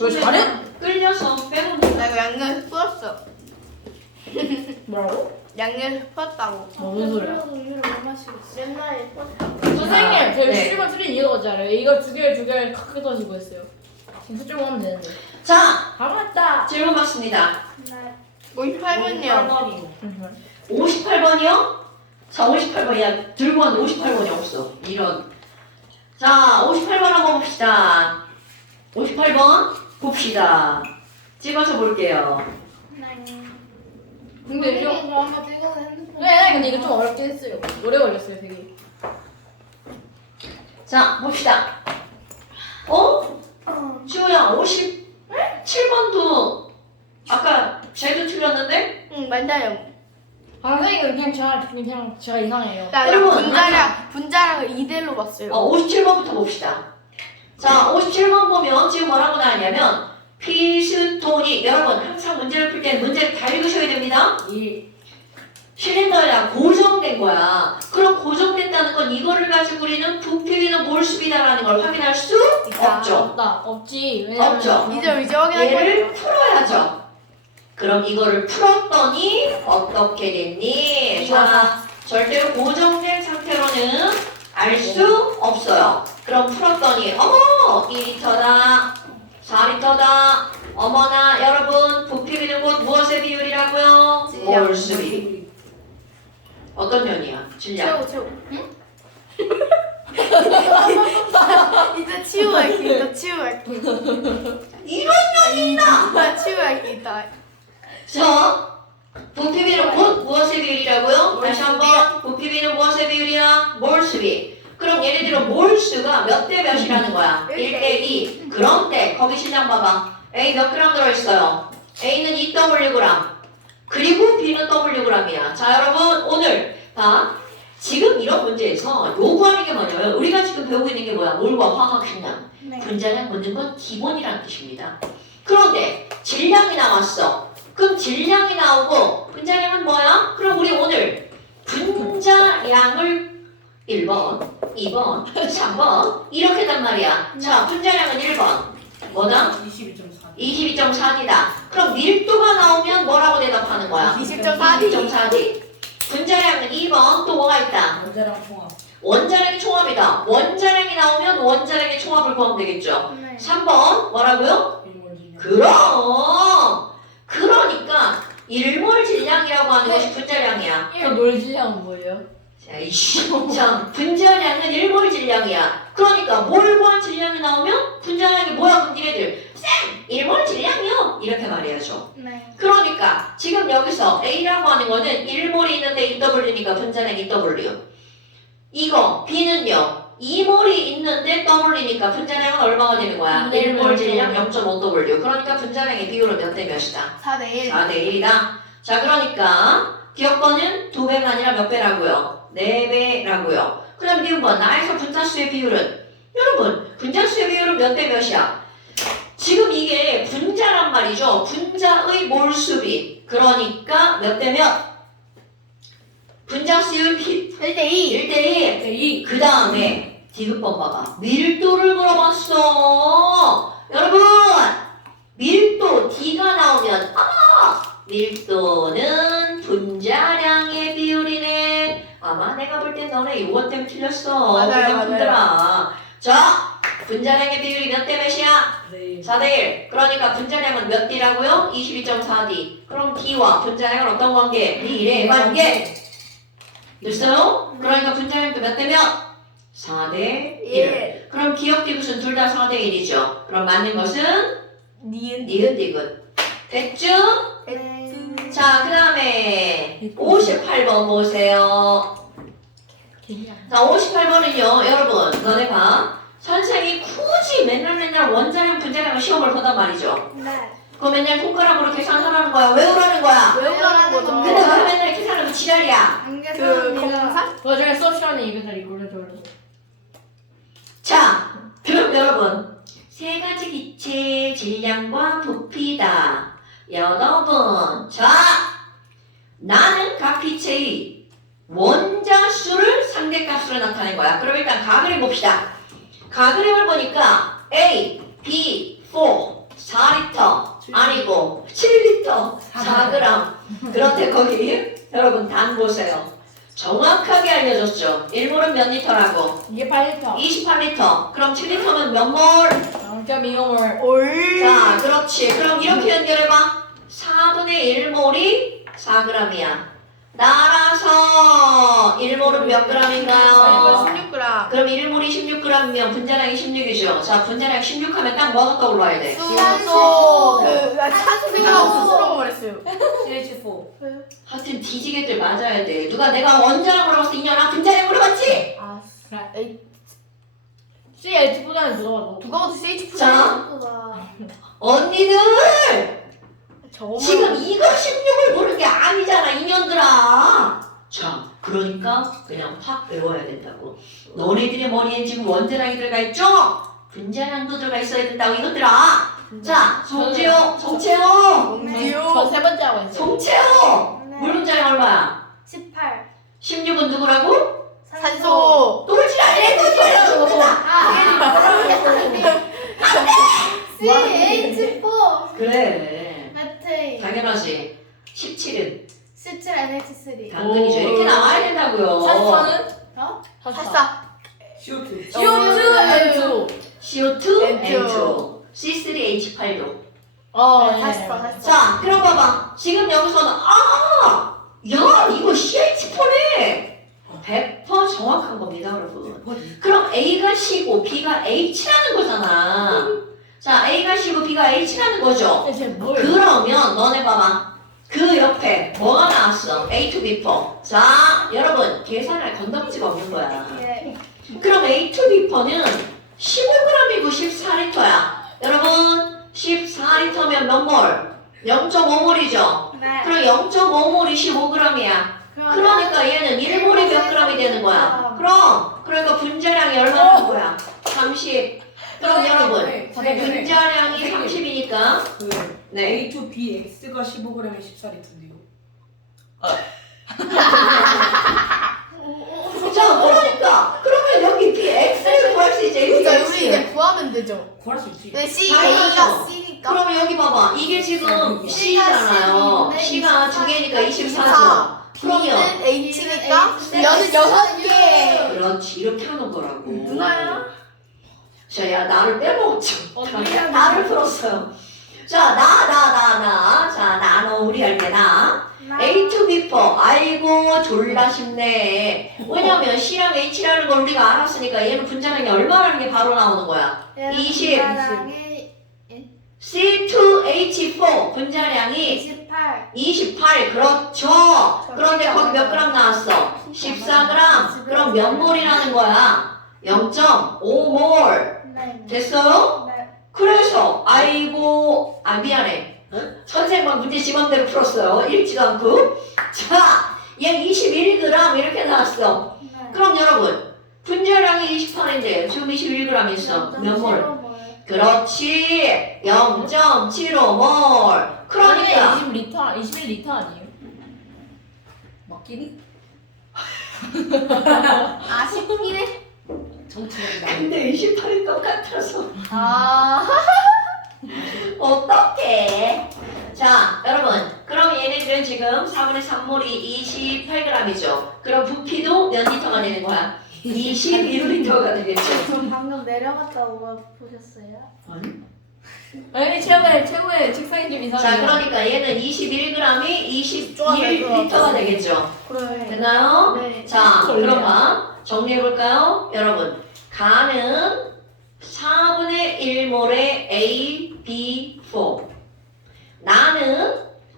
왜 잘해? 끌려서 빼고. 나 이거 양념 풀었어. 뭐라고? 양념 풀었다고. 무슨 소리야? 우유를 못 마시겠어. 옛날에 풀었다고. 선생님, 저희 네. 11번 틀린 이유가 뭔지 알아요? 이거 두 개를 크게 떠지고 했어요. 지금 수정 하면 되는데. 자, 다 맞다. 질문 받습니다. 네. 58분이요. 58번이요? 자, 58번이야. 들고 왔는데 58번이 없어. 이런. 자, 58번 한번 봅시다. 58번 봅시다. 찍어서 볼게요. 근데 좀 이거 한번 찍어서 핸드폰. 네, 근데 이거 좀 어렵긴 했어요. 오래 걸렸어요, 되게. 자, 봅시다. 지호야, 57번도 아까 쟤도 틀렸는데? 응, 맞아요. 아, 선생님 그냥 제가 이상해요. 나 여러분, 분자량을 이대로 봤어요. 57번부터 봅시다. 자, 57번 보면 지금 뭐라고 나왔냐면 피스톤이 여러분 항상 문제를 풀 때는 문제를 다 읽으셔야 됩니다. 이 실린더랑 고정된 거야. 그럼 고정됐다는 건 이거를 가지고 우리는 부피위는 몰수비다라는 걸 확인할 수 있다. 없죠. 없다. 없지. 왜냐면 없죠. 이제 확인할 얘를 거예요. 풀어야죠. 그럼 이거를 풀었더니 어떻게 됐니? 자, 절대로 고정된 상태로는 알 수 없어요. 그럼 풀었더니 어머 2리터다 4리터다 어머나 여러분 부피비는 곧 무엇의 비율이라고요? 질량. 몰수비. 어떤 면이야? 질량. 최고. 응? 이제 치유할게. 이제 치유할게. 이런 면이 있다. 나 치유할게 이따. 자, 부피비는 곧 무엇의 비율이라고요? 다시 한번 부피비는 무엇의 비율이야? 몰수비. 그럼 얘네들은 몰수가 몇 대 몇이라는 거야? 1대2. 그런데 거기 실량 봐봐. A 몇 그램 들어있어요? A는 2Wg. 그리고 B는 Wg이야. 자, 여러분 오늘 지금 이런 문제에서 요구하는 게 뭐냐면 우리가 지금 배우고 있는 게 뭐야? 몰과 화학 식량. 네. 분자량 묻는 건 기본이라는 뜻입니다. 그런데 질량이 나왔어. 그럼 질량이 나오고 분자량은 뭐야? 그럼 우리 오늘 분자량을 1번, 2번, 3번 이렇게 단 말이야. 자, 분자량은 1번. 뭐다? 22.4. 22.4D다. 그럼 밀도가 나오면 뭐라고 대답하는 거야? 20.4D. 22.4D. 분자량은 2번. 또 뭐가 있다? 원자랑 총합. 원자량의 총합이다. 원자량이 나오면 원자량의 총합을 구하면 되겠죠. 네. 3번 뭐라고요? 일몰질량. 그러니까 일몰 질량이라고 하는 것이 분자량이야. 그럼 놀질량은 뭐예요? 자, 자, 분자량은 일몰 질량이야. 그러니까 몰과 질량이 나오면 분자량이 뭐야? 그럼 니네들 쌤! 일몰 질량이요? 이렇게 말해야죠. 네. 그러니까 지금 여기서 A라고 하는 거는 1몰이 있는데 2W니까 분자량 2W. 이거 B는요. 2몰이 있는데 W니까 분자량은 얼마가 되는 거야? 1몰 질량 0.5W. 그러니까 분자량의 비율은 몇 대 몇이다? 4대1. 4대 1이다. 자, 그러니까 기억번은 2배가 아니라 몇 배라고요? 4배라고요. 그럼 기억번 나에서 분자수의 비율은 여러분 분자수의 비율은 몇 대 몇이야? 지금 이게 분자란 말이죠. 분자의 몰수비. 그러니까 몇 대 몇? 분자수의 1대2. 1대1. 네, 그 다음에 디귿번 봐봐. 밀도를 물어봤어. 여러분 밀도 D가 나오면 밀도는 분자량의 비율이네. 아마 내가 볼 땐 너네 요거 때문에 틀렸어. 맞아요. 분들아. 자, 분자량의 비율이 몇 대 몇이야? 네. 4대1. 그러니까 분자량은 몇 D라고요? 22.4D. 그럼 D와 분자량은 어떤 관계? 비례 관계. 됐어요? 그러니까 분자량도 몇 대 몇? 4대 1. 1. 그럼 기억 디귿은 둘 다 4대 1이죠. 그럼 맞는 것은 니은. 디귿. 됐죠? 네. 자, 그 다음에 58번 보세요. 자, 58번은요, 여러분, 너네 봐. 선생이 굳이 맨날 원자량, 분자량을 시험을 보단 말이죠. 네. 그거 맨날 손가락으로 계산하라는 거야. 외우라는 거야. 외우라는 거죠. 근데 너는 맨날 계산하면 지랄이야. 그 공사? 그거 제가 수업 시간에 입에서 이걸로 저걸로. 자, 그럼 여러분, 세 가지 기체의 질량과 부피다. 여러분, 자, 나는 각 기체의 원자수를 상대값으로 나타낸 거야. 그럼 일단 가그램 봅시다. 가그램을 보니까 A, B, 4 4리터 아니고 7리터 4g. 그런데 거기 여러분 단 보세요. 정확하게 알려줬죠. 1몰은 몇 리터라고? 이게 8리터. 28리터. 그럼 7리터면 몇 몰? 0.25몰. 올. 자, 그렇지. 그럼 이렇게 연결해봐. 4분의 1몰이 4g이야. 따라서 1몰은 몇 g인가요? 16g. 그럼 1몰이 16g이면 분자량이 16이죠. 자, 분자량 16하면 딱 뭐가 떠올라야 돼? 수소. 산소 생각하고 수소라고 말했어요. CH4. 하여튼 뒤지게들 맞아야 돼. 누가 내가 원자량 물어봤어? 이년아 분자량 물어봤지? 아, 그래. CH4는 누가 봐도. 누가 봐도 CH4. 자, 가 언니들! 저거 지금 이거 16을 모르는 게 아니잖아, 이년들아. 자, 그러니까 그냥 확 외워야 된다고. 너네들의 머리엔 지금 원자량이 들어가 있죠? 분자량도 들어가 있어야 된다고, 이것들아. 자, 정채호. 뭔데요? 저세 번째 하고 있어요. 정채호! 물분자량 얼마야? 18 16은 누구라고? 산소. 놀지 않래, 또 CH4 그래. 메테인 당연하지. 17은 17 NH3 당근이죠. 이렇게 나와야 된다고요. 산소는? 어? 살사. CO2. CO2. CO2, N2. N2, C3H8도. 어, 살사. 자, 그럼 봐봐. 지금 여기서는 야, 이거 CH4네. 100% 정확한 겁니다, 여러분. 그럼 A가 C고 B가 H라는 거잖아. 자, A가 C고 B가 H라는 거죠. 대체 뭘? 그러면 너네 봐봐. 그 옆에 뭐가 나왔어? A to B4. 자, 여러분 계산할 건덕지가 없는 거야. 예. 그럼 A to B4는 15g이고 14리터야. 여러분 14리터면 몇 몰? 0.5몰이죠. 네. 그럼 0.5몰이 15g이야. 그러니까 얘는 1몰이 몇 g이 되는 거야? 그러니까 분자량이 얼마나 되는 거야? 30. 그럼 여러분 분자량이 30이니까 그 네. A to B X가 15g에 14리터인데요. 자, 그러면 여기 B X를 구할 수 있지. B 그러니까 우리 X. 이제 구하면 되죠. 구할 수 있지. 네, C 당연하죠. A가 C니까. 그럼 여기 봐봐. 이게 지금 C잖아요. C인데 C가 2개니까 24죠. 24. 그러면 B는 H니까 H는 면은 6개. 그렇지. 이렇게 하는 거라고. 누나야? 자, 야, 나를 빼먹었죠. 어떻게 자, 나를 풀었어요. 자, 나. 자, 나너 우리 할 때 나. A to B4. 아이고, 졸라 쉽네. 왜냐면 C랑 H라는 걸 우리가 알았으니까 얘는 분자량이 얼마라는 게 바로 나오는 거야. 20. C2H4 분자량이 28 28. 그렇죠. 그런데 거기 몇 그램 나왔어? 14g. 그럼 몇 몰이라는 거야? 0.5몰. 네. 됐어요? 네. 그래서 아이고 미안해. 선생님만 문제 지 맘대로 풀었어요. 읽지도 않고. 자, 얘 21g 이렇게 나왔어. 네. 그럼 여러분 분자량이 28인데 지금 21g 있어. 몇 몰? 그렇지. 0.75몰. 그러니까 20리터, 21리터 아니에요? 맞기니? 아쉽기네. 정치적이다. 근데 28이 똑같아서 아. 어떡해. 자, 여러분. 그럼 얘네들은 지금 4분의 3몰이 28g이죠. 그럼 부피도 몇 리터가 되는 거야? 21리터가 되겠죠. 저 방금 내려갔다 오고 보셨어요? 아니, 최고의 책상이 좀 이상해요. 자, 그러니까 얘는 21g이 21리터가 되겠죠. 그래. 됐나요? 네. 자, 그럼 봐. 정리해볼까요? 여러분. 가는 4분의 1몰의 A, B4. 나는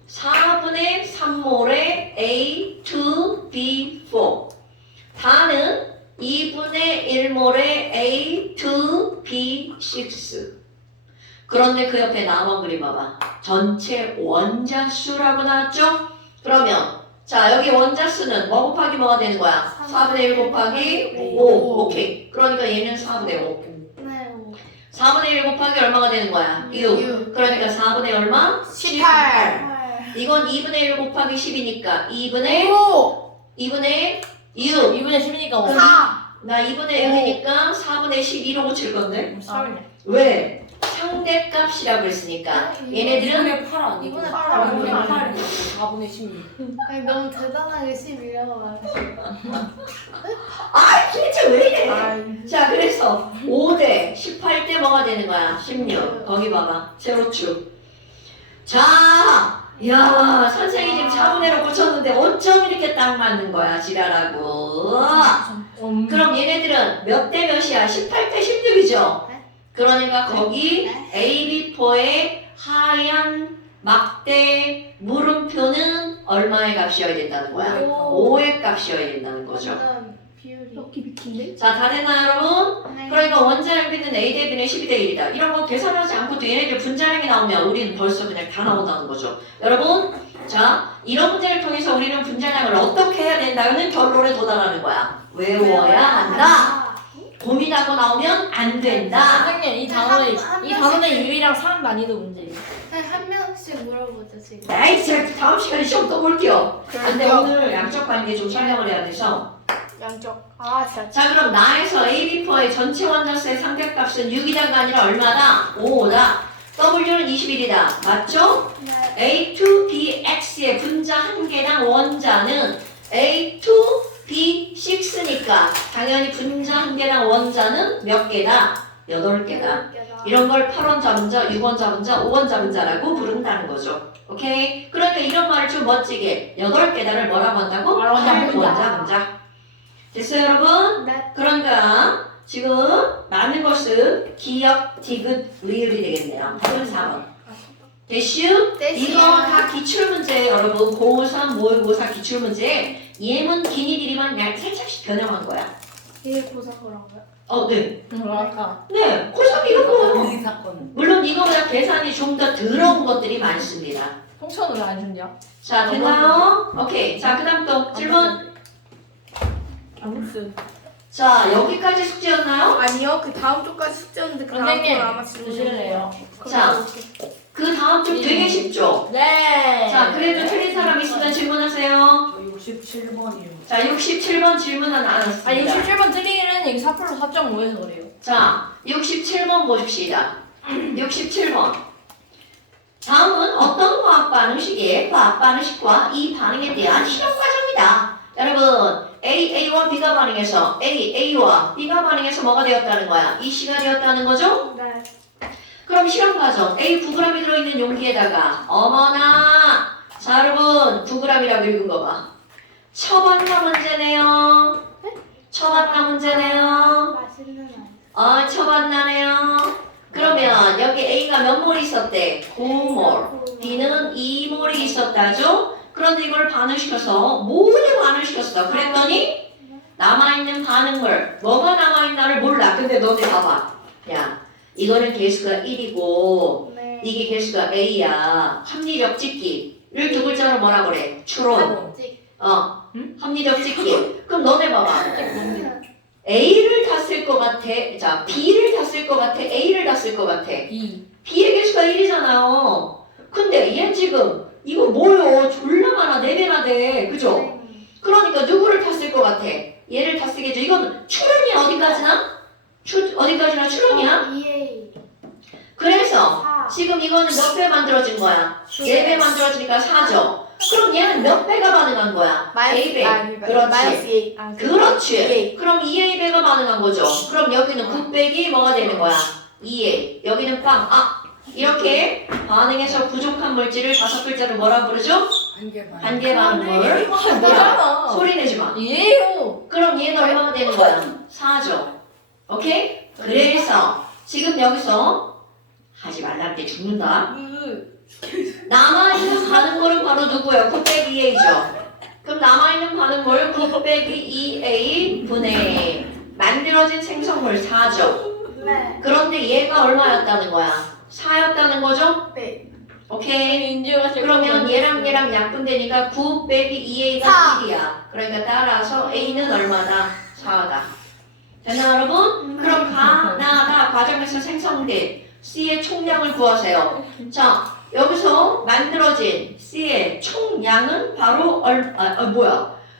4분의 3몰의 A, 2, B4. 다는 2분의 1몰의 A, 2, B6. 그런데 그 옆에 나만 그림 봐봐. 전체 원자수라고 나왔죠? 그러면 자, 여기 원자수는 뭐 곱하기 뭐가 되는 거야? 4분의 1 곱하기 5. 오케이. 그러니까 얘는 4분의 5. 네. 4분의 1 곱하기 얼마가 되는 거야? 6. 그러니까 4분의 얼마? 18. 이건 2분의 1 곱하기 10이니까 2분의 5. 2분의 6. 2분의 10이니까 5. 4. 나 2분의 6이니까 4분의 12로 고칠 건데. 아, 왜? 상대 상대값이라고 했으니까 얘네들은 2분의 8 아니에요? 2분의 2분의 8. 8 4분의 16. 아니 너무 대단하게 11이라고 말했어. 아 진짜 왜 이래? 아이. 자 그래서 5대 18대 뭐가 되는 거야? 16. 거기 봐봐. 세로축. 자, 야 선생님 지금 자분해로 고쳤는데 어쩜 이렇게 딱 맞는 거야 지랄하고. 그럼 얘네들은 몇 대 몇이야? 18대 16이죠? 네. 그러니까 거기 AB4의 하얀 막대 물음표는 얼마의 값이어야 된다는 거야? 5의 값이어야 된다는 거죠. 완전 비율이. 럭키 비키인데? 자, 다 됐나요, 여러분? 그러니까 원자량 B는 A 대 B는 12대 1이다. 이런 거 계산하지 않고도 얘네들 분자량이 나오면 우리는 벌써 그냥 다 나온다는 거죠. 여러분, 자, 이런 문제를 통해서 우리는 분자량을 어떻게 해야 된다는 결론에 도달하는 거야. 외워야 한다. 고민하고 나오면 안 된다. 선생님 이 단원의 이 단원의 유일한 사람 난이도 문제예요. 한 명씩 물어보죠 지금. 에이, 제가 다음 시간에 시험 또 볼게요. 근데 오늘 양적 관계 좀 설명을 해야 돼서. 양쪽. 아 진짜. 자, 그럼 나에서 AB4의 전체 원자수의 상대값은 6이다가 아니라 얼마다? 5다. W는 21이다. 맞죠? 네. A2BX의 분자 한 개당 원자는 A2B6니까 당연히 분자 한 개당 원자는 몇 개다? 8개다. 이런 걸 8원 잡은자, 6원 잡은자, 5원 잡은자라고 부른다는 거죠. 오케이? 그러니까 이런 말을 좀 멋지게 8개다를 뭐라고 한다고? 8원 잡은자. 됐어요 여러분? 네. 그러니까 지금 맞는 것은 기역, 디귿, 리을이 되겠네요. 4번. 대슈? 대슈. 이거 다 기출문제예요 여러분. 고3, 모의고사 기출문제. 예문 기니들이만 그냥 살짝씩 변형한 거야. 이게 고사 그런 거야? 네. 뭐랄까. 네, 고3 이런 거. 그 사건. 물론 이거보다 계산이 좀 더 더러운 것들이 많습니다. 통천을 안 준대요? 자, 됐나요? 오케이. 자, 그 다음 또 질문. 아무튼 자, 여기까지 숙제였나요? 아니요 그 다음 쪽까지 숙제였는데 그 다음 선생님 건 아마 질문. 드실래요? 자, 그 다음 좀 되게 쉽죠? 네. 자, 그래도 틀린 사람 있으면 질문하세요. 저 67번이에요. 자, 67번 질문 하나 안 아 왔습니다. 67번 틀리기는 여기 4% 4.5에서 그래요. 자, 67번 보십시다. 67번. 다음은 어떤 화학 반응식의 화학 반응식과 이 반응에 대한 실험 과정이다. 여러분, A와 B가 반응해서 A와 B가 반응해서 뭐가 되었다는 거야? 이 C가 되었다는 거죠? 네. 그럼 실험 과정 A 9g이 들어있는 용기에다가 어머나 자 여러분 9g이라고 읽은 거 봐. 처봤나 문제네요. 처봤나 문제네요. 맛있는 아이. 처봤나네요. 그러면 여기 A가 몇 몰 있었대? 9몰. B는 2몰이 있었다죠? 그런데 이걸 반응시켜서 모두 반응시켰어. 그랬더니 남아있는 반응물 뭐가 남아있나를 몰라. 근데 너네 봐봐. 야 이거는 개수가 1이고 네. 이게 개수가 A야. 합리적 찍기를 두 글자로 뭐라 그래? 추론. 합리적 찍기. 그럼 너네 봐봐. A를 다 쓸 것 같아. 자, B를 다 쓸 것 같아. A를 다 쓸 것 같아. B. B의 개수가 1이잖아요. 근데 얘 지금 이거 뭐요? 졸라 많아. 4배나 돼. 그죠? 그러니까 누구를 다 쓸 것 같아? 얘를 다 쓰겠죠. 이건 추론이야. 어디까지나? 어디까지나 추론이야? EA. 그래서 4. 지금 이거는 몇 배 만들어진 거야? 4배 만들어지니까 4죠. 그럼 얘는 몇 배가 반응한 거야? A배. 그렇지. 마이너스 A. 아, 그렇지. 그럼 2A배가 반응한 거죠. 그럼 여기는 9 빼기 뭐가 되는 거야? 2A. 여기는 빵. 이렇게 반응해서 부족한 물질을 5글자로 뭐라 부르죠? 반개 반응물. 뭐야? 뭐잖아. 소리 내지 마. 예요. 그럼 얘는 얼마나 되는 거야? 4죠. 오케이? 그래서 지금 여기서 하지 말라는데 죽는다. 남아있는 반응물은 바로 누구예요? 9 빼기 2A죠. 그럼 남아있는 반응물 9 빼기 2A 분의 만들어진 생성물 4죠. 네. 그런데 얘가 얼마였다는 거야? 4였다는 거죠? 네. 오케이. 인지가 제일 그러면 얘랑 약분되니까 9 빼기 2A가 4. 1이야. 그러니까 따라서 A는 얼마다? 4다. 됐나 여러분? 그럼 가나다 과정에서 생성된 C의 총량을 구하세요. 자, 여기서 만들어진 C의 총량은 바로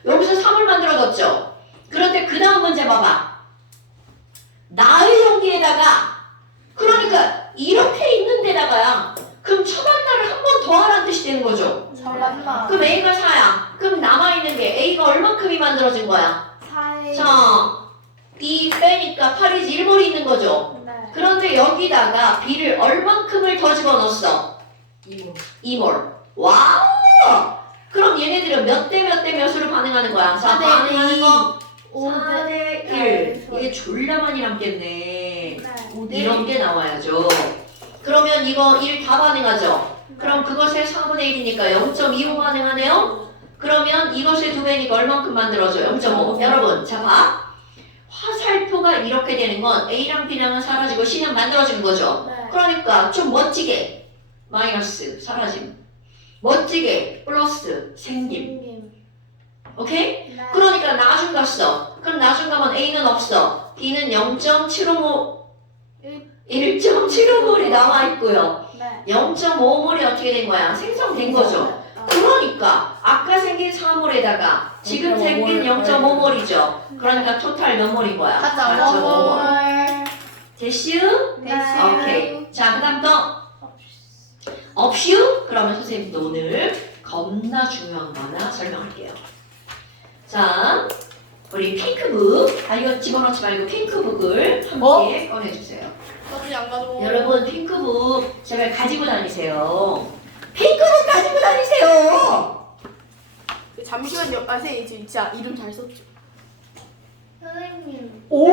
여기서 3을 만들어뒀죠? 그런데 그 다음 문제 봐봐. 나의 용기에다가 그러니까 이렇게 있는 데다가야 그럼 처반나를 한 번 더 하라는 뜻이 되는 거죠. 잠깐만. 그럼 A가 4야. 그럼 남아있는 게 A가 얼만큼이 만들어진 거야? 4에 자, 2 빼니까 8이지 1몰이 있는 거죠. 네. 그런데 여기다가 B를 얼만큼을 더 집어넣었어? 이모. 2몰. 와우! 그럼 얘네들은 몇 대 몇 대 몇으로 반응하는 거야? 자, 4대 반응하는 거 5대 4대 1. 이게 졸라 많이 남겠네. 네. 이런 게 나와야죠. 그러면 이거 1 다 반응하죠? 그럼 그것의 4분의 1이니까 0.25 반응하네요? 그러면 이것의 2배니까 얼만큼 만들어져? 0.5. 여러분, 자 봐. 화살표가 이렇게 되는 건 A랑 B랑은 사라지고 C는 만들어지는 거죠. 네. 그러니까 좀 멋지게 마이너스 사라짐. 멋지게 플러스 생김. 오케이? 네. 그러니까 나중 갔어. 그럼 나중 가면 A는 없어. B는 0.755 1.75몰이 남아있고요. 네. 0.5몰이 어떻게 된 거야? 생성된 거죠. 그러니까 아까 생긴 4몰에다가 지금 생긴 0.5몰이죠. 그러니까 토탈 몇 몰인 거야? 4.5몰. 됐슈? 네. 오케이. 자, 그 다음 또 없슈? 그러면 선생님도 오늘 겁나 중요한 거 하나 설명할게요. 자, 우리 핑크북. 아, 이거 집어넣지 말고 핑크북을 함께 꺼내주세요. 나중에 안 가져오. 여러분 핑크북 제발 가지고 다니세요. 핑크북 가지고 다니세요. 잠시만요. 아, 선생님 진짜 이름 잘 썼죠. 선생님 오.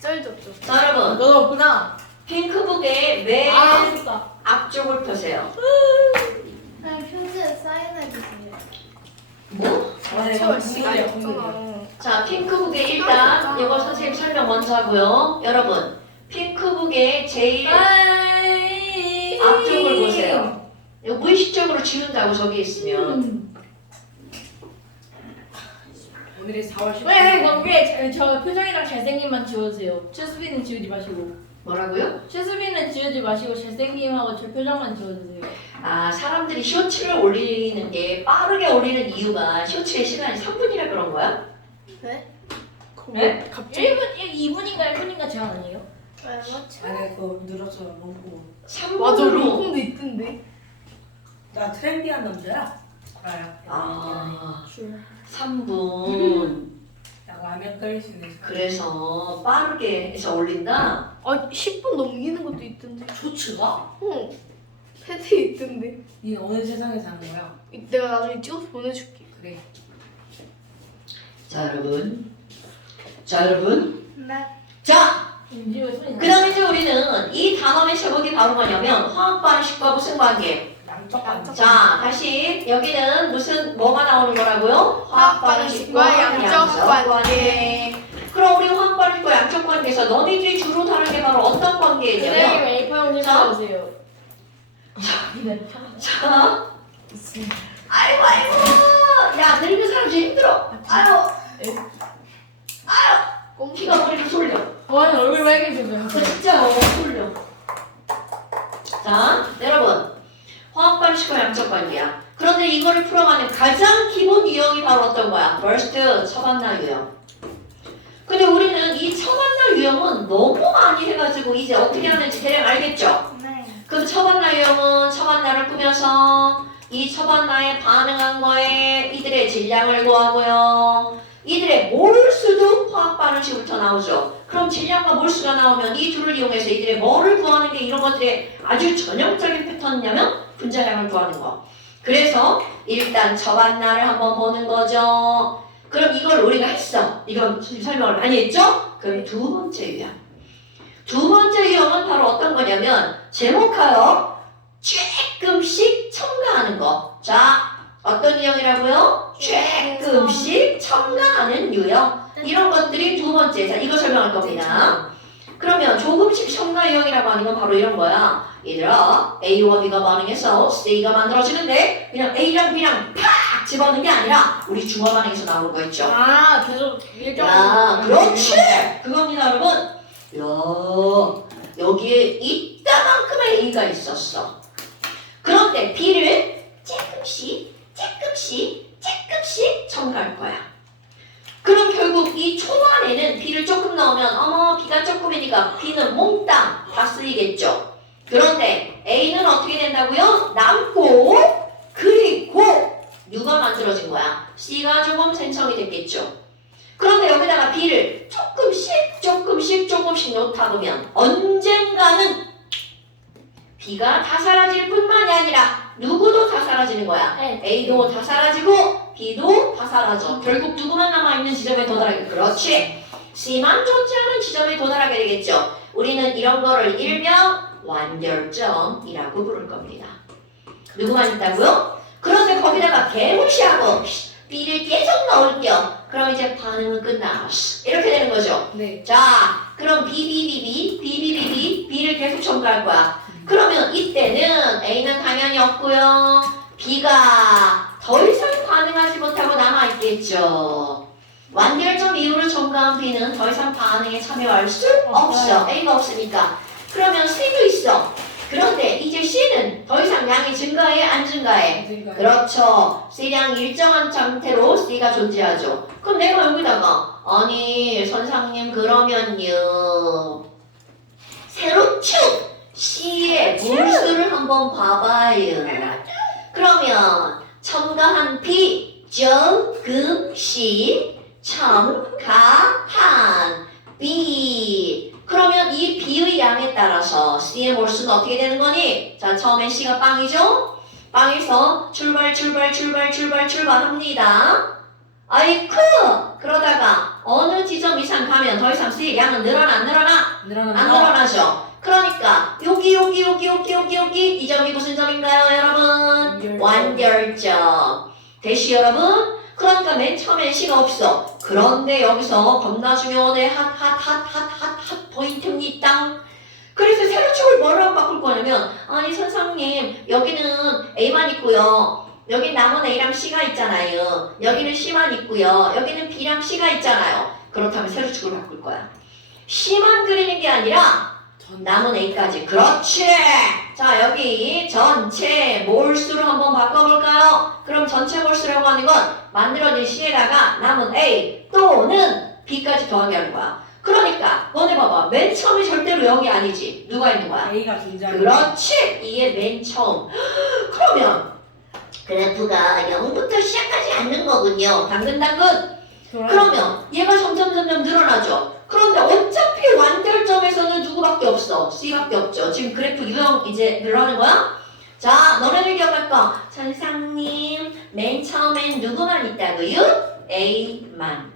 쩔졌죠. 자 여러분 너도 없구나. 핑크북의 맨 아, 아쉽다. 앞쪽을 펴세요. 그냥 표지에 사인해 주세요. 뭐? 아, 이거 제발 국룰이야, 국룰. 없잖아. 자 핑크북의 일단 이거 선생님 설명 먼저 하고요. 여러분 핑크북의 제일 앞쪽을 보세요. 이거 무의식적으로 지운다고 저기 있으면. 오늘이 4월 10일. 왜 거기에 저 표정이랑 잘생김만 지워주세요. 최수빈은 지우지 마시고. 뭐라고요? 최수빈은 지우지 마시고 잘생김하고 제 표정만 지워주세요. 아 사람들이 쇼츠를 올리는 게 빠르게 올리는 이유가 쇼츠의 시간이 3분이라 그런 거야? 네? 네? 갑자기 1분, 2분인가 1분인가 제한 아니에요? 왜 맞죠? 아니 그거 늘었어 너무. 맞아 3분으로 롱콩도 있던데. 나 트렌디한 남자야. 알아요. 아 줄. 3분 나 라면 끓일 수 있는. 그래서 빠르게 해서 올린다? 아 10분 넘기는 것도 있던데. 쇼츠가? 어. 패드 있던데. 니 어느 세상에 사는 거야? 내가 나중에 찍어서 보내줄게. 그래. 자 여러분 네. 자 임지호 손이 그 다음에 이제 우리는 이 단원의 제목이 바로 뭐냐면 화학 반응식과 무슨 관계? 양쪽 반쪽. 자 다시 여기는 무슨 뭐가 나오는 거라고요? 화학 반응식과 양적 관계. 그럼 우리 화학 반응식과 양적 관계에서 너희들이 주로 다른 게 바로 어떤 관계이냐면 선생님 A4 형 자. 해주세요. 자 아이고 야 늙은 사람 제일 힘들어 아유 피가 머리를 쏠려 와는 얼굴 빨개지면 진짜 너무 쏠려 자 여러분 화학 반응식과 양적 관계야 그런데 이거를 풀어가는 가장 기본 유형이 바로 어떤 거야? first 처반나 유형 근데 우리는 이 처반나 유형은 너무 많이 해가지고 이제 어떻게 하는지 대략 알겠죠? 네. 그럼 처반나 유형은 처반나를 꾸며서 이 처반나에 반응한 거에 이들의 질량을 구하고요. 이들의 몰수도 화학 반응식부터 나오죠. 그럼 질량과 몰수가 나오면 이 둘을 이용해서 이들의 뭐를 구하는 게 이런 것들의 아주 전형적인 패턴이냐면 분자량을 구하는 거. 그래서 일단 처반나를 한번 보는 거죠. 그럼 이걸 우리가 했어. 이건 설명을 많이 했죠? 그럼 두 번째 유형. 두 번째 유형은 바로 어떤 거냐면 제목하여 조금씩 첨가하는 거. 자, 어떤 유형이라고요? 조금씩 첨가하는 유형. 이런 것들이 두 번째. 자, 이거 설명할 겁니다. 그러면 조금씩 첨가 유형이라고 하는 건 바로 이런 거야. 얘들아, A와 B가 반응해서 C가 만들어지는데 그냥 A랑 B랑 팍 집어넣는 게 아니라 우리 중화 반응에서 나오는 거 있죠. 아 계속 일정. 야, 그렇지! 그겁니다, 여러분. 야, 여기에 이따만큼의 A가 있었어. 그런데 B를 조금씩 첨가할 거야. 그럼 결국 이 초반에는 B를 조금 넣으면 어머 B가 조금이니까 B는 몽땅 다 쓰이겠죠. 그런데 A는 어떻게 된다고요? 남고 그리고 누가 만들어진 거야? C가 조금 생성이 됐겠죠. 그런데 여기다가 B를 조금씩 놓다 보면 언젠가는 B가 다 사라질 뿐만이 아니라 누구도 다 사라지는 거야. A도 다 사라지고 B도 다 사라져. 결국 누구만 남아있는 지점에 도달하게. 그렇지. C만 존재하는 지점에 도달하게 되겠죠. 우리는 이런 거를 일명 완결점이라고 부를 겁니다. 누구만 있다고요? 그런데 거기다가 개무시하고 B를 계속 넣을게요. 그럼 이제 반응은 끝나. 이렇게 되는 거죠. 네. 자, 그럼 B를 계속 첨가할 거야. 그러면 이때는 A는 당연히 없고요. B가 더 이상 반응하지 못하고 남아있겠죠. 완결점 이후로 첨가한 B는 더 이상 반응에 참여할 수 없어. A가 없으니까. 그러면 C도 있어. 그런데 이제 C는 더 이상 양이 증가해 안 증가해? 그렇죠. C량이 일정한 상태로 C가 존재하죠. 그럼 내가 여기다가 아니 선생님 그러면요 세로축 C의 몰수를 한번 봐봐요. 그러면 첨가한 B 그 C 첨가한 B 그러면 이 B의 양에 따라서 C의 몰수는 어떻게 되는 거니? 자, 처음에 C가 빵이죠? 빵에서 출발합니다. 아이쿠! 그러다가 어느 지점 이상 가면 더 이상 C의 양은 늘어나 안 늘어나? 안 늘어나죠. 그러니까 여기 이 점이 무슨 점인가요, 여러분? 완결점. 됐시 여러분? 그러니까 맨 처음엔 C가 없어. 그런데 여기서 겁나 중요한 핫 포인트입니다. 그래서 세로축을 뭐라고 바꿀 거냐면 아니 선생님 여기는 A만 있고요. 여긴 남은 A랑 C가 있잖아요. 여기는 C만 있고요. 여기는 B랑 C가 있잖아요. 그렇다면 세로축을 바꿀 거야. C만 그리는 게 아니라 남은 A까지. 그렇지. 자 여기 전체 몰수를 한번 바꿔볼까요? 그럼 전체 몰수라고 하는 건 만들어진 C에다가 남은 A 또는 B까지 더하게 하는 거야. 그러니까 너네 봐봐. 맨 처음이 절대로 0이 아니지. 누가 있는 거야? A가 존재하는 그렇지. 이게 맨 처음. 그러면 그래프가 0부터 시작하지 않는 거군요. 당근. 그러면 얘가 점점 늘어나죠. 그런데 어차피 완결점에서는 누구밖에 없어? C밖에 없죠. 지금 그래프 유형 이제 늘어나는 거야? 자, 너네들 기억할까? 선생님, 맨 처음엔 누구만 있다고요? A만.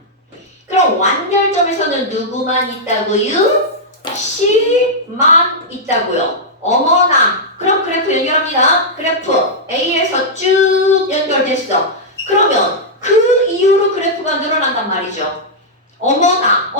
그럼 완결점에서는 누구만 있다고요? C만 있다고요. 어머나. 그럼 그래프 연결합니다. 그래프 A에서 쭉 연결됐어. 그러면 그 이후로 그래프가 늘어난단 말이죠. 어머나.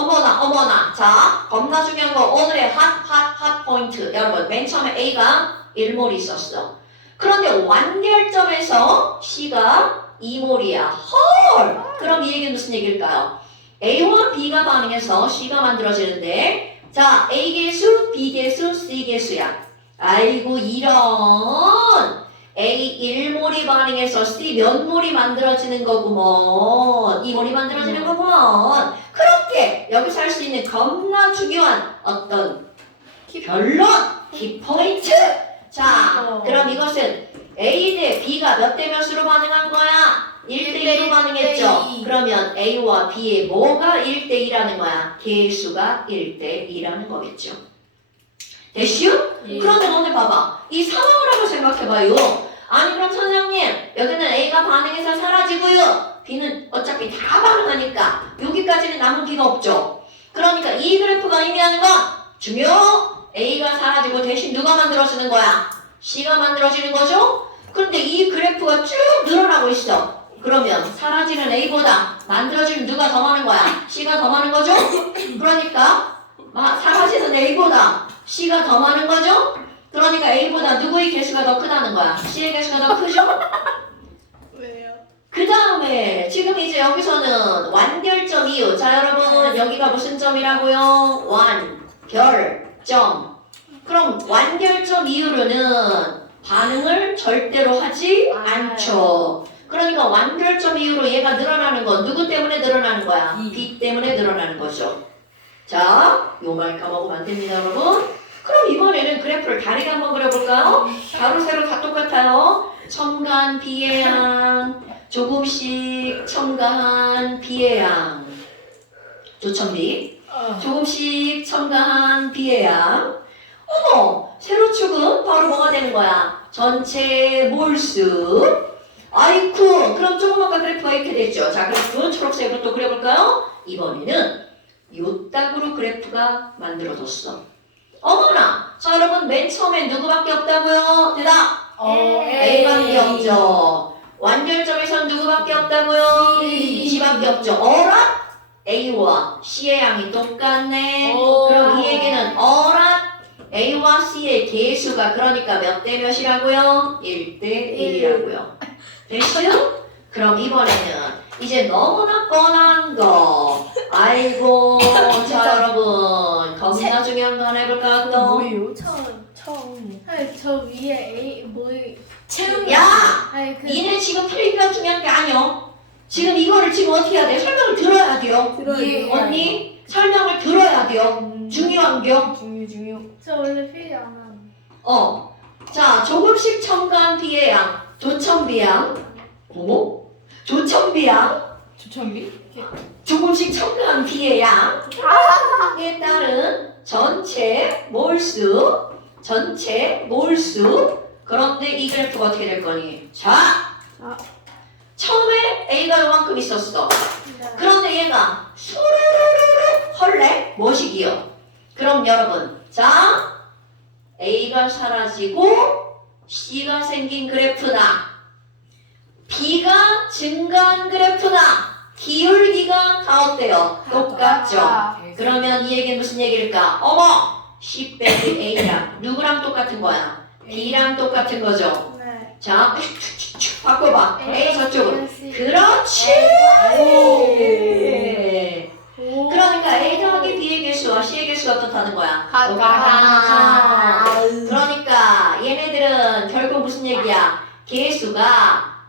자, 겁나 중요한 거 오늘의 핫 포인트. 여러분, 맨 처음에 A가 1몰 있었어. 그런데 완결점에서 C가 2몰이야. 헐! 그럼 이 얘기는 무슨 얘기일까요? A와 B가 반응해서 C가 만들어지는데 자, A 개수, B 개수, C 개수야. 아이고 이런 A 1몰이 반응해서 C 몇 몰이 만들어지는 거구먼. 2몰이 만들어지는 거구먼. 그렇게 여기서 할 수 있는 겁나 중요한 어떤 결론, 키포인트. 자, 그럼 이것은 A 대 B가 몇 대 몇으로 반응한 거야? 1대2로 반응했죠. 그러면 A와 B의 뭐가 1대2라는 거야? 개수가 1대2라는 거겠죠. 됐슈? 예. 그런데 너네 봐봐. 이 상황을 한번 생각해봐요. 아니 그럼 선생님 여기는 A가 반응해서 사라지고요. B는 어차피 다 반응하니까 여기까지는 남은 B가 없죠. 그러니까 이 그래프가 의미하는 건 중요. A가 사라지고 대신 누가 만들어지는 거야? C가 만들어지는 거죠. 그런데 이 그래프가 쭉 늘어나고 있어. 그러면 사라지는 A보다 만들어지는 누가 더 많은 거야? C가 더 많은 거죠? 그러니까 사라지는 A보다 C가 더 많은 거죠? 그러니까 A보다 누구의 개수가 더 크다는 거야? C의 개수가 더 크죠? 왜요? 그 다음에 지금 이제 여기서는 완결점 이유. 자 여러분 여기가 무슨 점이라고요? 완결점. 그럼 완결점 이후로는 반응을 절대로 하지 않죠. 그러니까 완결점 이후로 얘가 늘어나는 건 누구 때문에 늘어나는 거야? B 때문에 늘어나는 거죠. 자, 요 말 까먹으면 안 됩니다, 여러분. 그럼 이번에는 그래프를 다르게 한번 그려볼까요? 가로 세로 다 똑같아요. 첨가한 B의 양, 조금씩 첨가한 B의 양, 조첨비. 조금씩 첨가한 B의 양. 어머, 세로축은 바로 뭐가 되는 거야? 전체 몰수. 아이쿠, 그럼 조금 아까 그래프가 이렇게 됐죠. 자, 그래프는 초록색으로 또 그려볼까요? 이번에는 요따구로 그래프가 만들어졌어. 어머나! 자, 여러분 맨 처음에 누구밖에 없다고요? 대답! A밖에 없죠. 완결점에선 누구밖에 없다고요? C밖에 없죠. 어라? A와 C의 양이 똑같네. 그럼 이 얘기는 어라? A와 C의 개수가 그러니까 몇 대 몇이라고요? 1대 1이라고요. 됐죠? 그럼 이번에는 이제 너무나 뻔한 거. 아이고, 자 여러분 겁나 중요한 거 하나 해볼까요? 또? 뭐예요? 처음. 아니 저 위에 A 뭐 채용. 야! 아니 그 니네 지금 필기가 중요한 게 아니요. 지금 이거를 지금 어떻게 해야 돼? 설명을 들어야 돼요. 들어요. 언니 설명을 들어야 돼요. 중요한 겨. 중요. 저 원래 필기 안 하는. 자, 조금씩 첨가한 B의 양, 조첨비양. 뭐? 조첨비양. 추천비? 조금씩 첨가한 B의 양에 따른 전체 몰수. 그런데 이 그래프가 어떻게 될 거니? 자, 처음에 A가 요만큼 있었어. 그런데 얘가 수르르르 헐레 뭐시기요? 그럼 여러분, 자, A가 사라지고 C가 생긴 그래프나 B가 증가한 그래프나 기울기가 다 어때요? 똑같죠? 그러면 이 얘기는 무슨 얘기일까? 어머! C 빼기 A랑 누구랑 똑같은 거야? B랑 똑같은 거죠? 네. 자, 바꿔봐. A 저쪽으로. 그렇지! 그러니까 A 더하기 B의 개수와 C의 개수가 어떻다는 거야? 똑같아. 그러니까 얘네들은 결국 무슨 얘기야? 개수가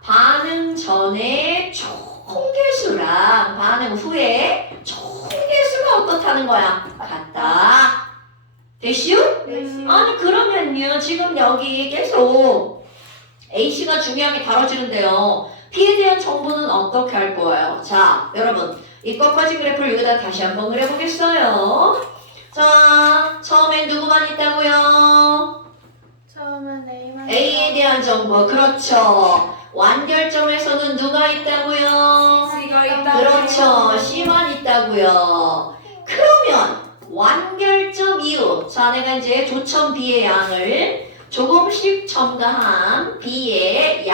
반응 전에 총 개수랑 반응 후에 총 개수가 어떻다는 거야? 같다. 됐슈? 아니 그러면요 지금 여기 계속 A씨가 중요하게 다뤄지는데요. B에 대한 정보는 어떻게 할 거예요? 자 여러분 이것까지 그래프를 여기다 다시 한번 그려보겠어요. 자 처음엔 누구만 있다고요? 처음엔 A만. A에 대한 정보 그렇죠. 완결점에서는 누가 있다고요? C가 있다. 그렇죠. C만 있다고요. 그러면 완결점 이후 자 내가 이제 조첨 B의 양을 조금씩 첨가한 B의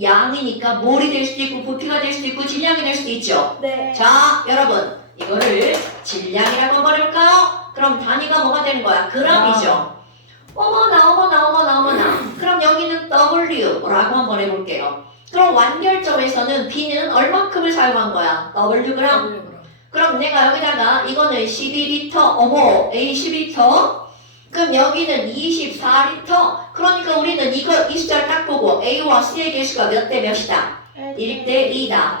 양이니까 몰이 될 수도 있고 부피가 될 수도 있고 질량이 될 수도 있죠. 네. 자 여러분 이거를 질량이라고 한번 해볼까요? 그럼 단위가 뭐가 되는 거야? 그람이죠. 어머나 그럼 여기는 W라고 한번 해볼게요. 그럼 완결점에서는 B는 얼마큼을 사용한 거야? Wgram. 그럼 내가 여기다가 이거는 12리터, 어머, A 12리터. 그럼 여기는 24리터. 그러니까 우리는 이 숫자를 딱 보고 A와 C의 개수가 몇 대 몇이다? 1대 2다.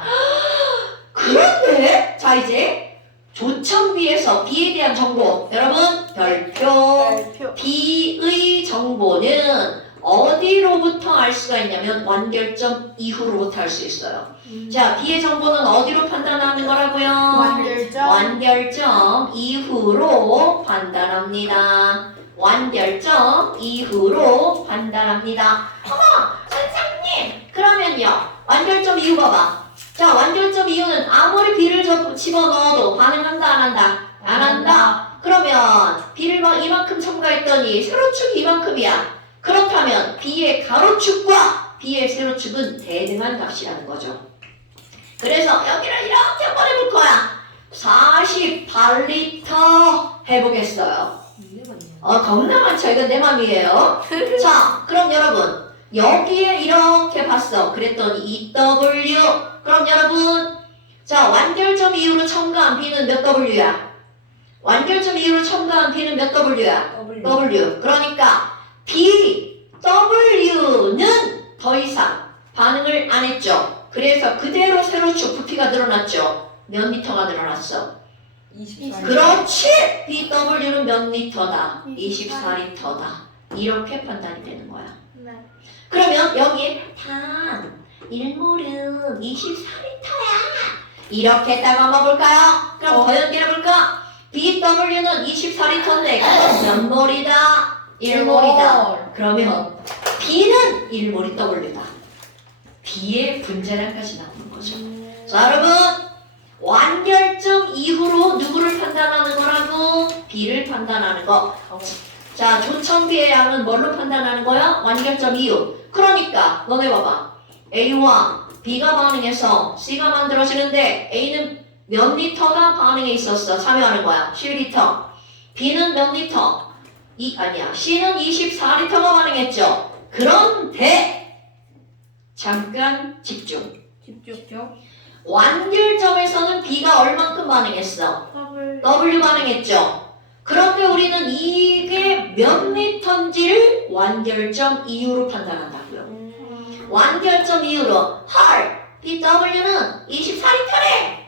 그런데 자 이제 조첨비에서 B에 대한 정보 여러분 별표 B의 정보는 어디로부터 알 수가 있냐면 완결점 이후로부터 알 수 있어요. 자, B의 정보는 어디로 판단하는 거라고요? 완결점 이후로 판단합니다. 완결점 이후로 판단합니다. 어머, 선생님! 그러면요, 완결점 이후 봐봐. 자, 완결점 이후는 아무리 B를 집어넣어도 반응한다, 안 한다? 안 한다. 그러면 B를 막 이만큼 첨가했더니 세로축이 이만큼이야. 그렇다면 B의 가로축과 B의 세로축은 대등한 값이라는 거죠. 그래서 여기를 이렇게 한번 해볼 거야. 48리터 해보겠어요. 겁나 많죠. 이건 내 맘이에요. 자, 그럼 여러분 여기에 이렇게 봤어. 그랬더니 EW. 그럼 여러분 자 완결점 이후로 첨가한 B는 몇 W야? 완결점 이후로 첨가한 B는 몇 W야? W. 그러니까 BW는 더 이상 반응을 안 했죠. 그래서 그대로 세로축 부피가 늘어났죠. 몇 미터가 늘어났어? 24. 그렇지. BW는 몇 리터다? 24리터다. 이렇게 판단이 되는 거야. 네. 그러면 여기에 단 1몰은 24리터야. 이렇게 딱 한번 볼까요? 그럼 더 연결해 볼까? BW는 24리터인데 몇 몰이다? 1몰이다. 그러면 B는 1몰이 W다. B의 분자량까지 나오는 거죠. 자, 여러분 완결점 이후로 누구를 판단하는 거라고? B를 판단하는 거. 자, 조천비의 양은 뭘로 판단하는 거야? 완결점 이후. 그러니까 너네 봐봐. A와 B가 반응해서 C가 만들어지는데 A는 몇 리터가 반응에 있었어? 참여하는 거야. 10리터. B는 몇 리터? C는 24리터가 반응했죠. 그런데 잠깐 집중. 완결점에서는 B가 얼만큼 반응했어? W 반응했죠. 그런데 우리는 이게 몇 리터인지를 완결점 이후로 판단한다고요. 완결점 이후로 헐! BW는 24리터래!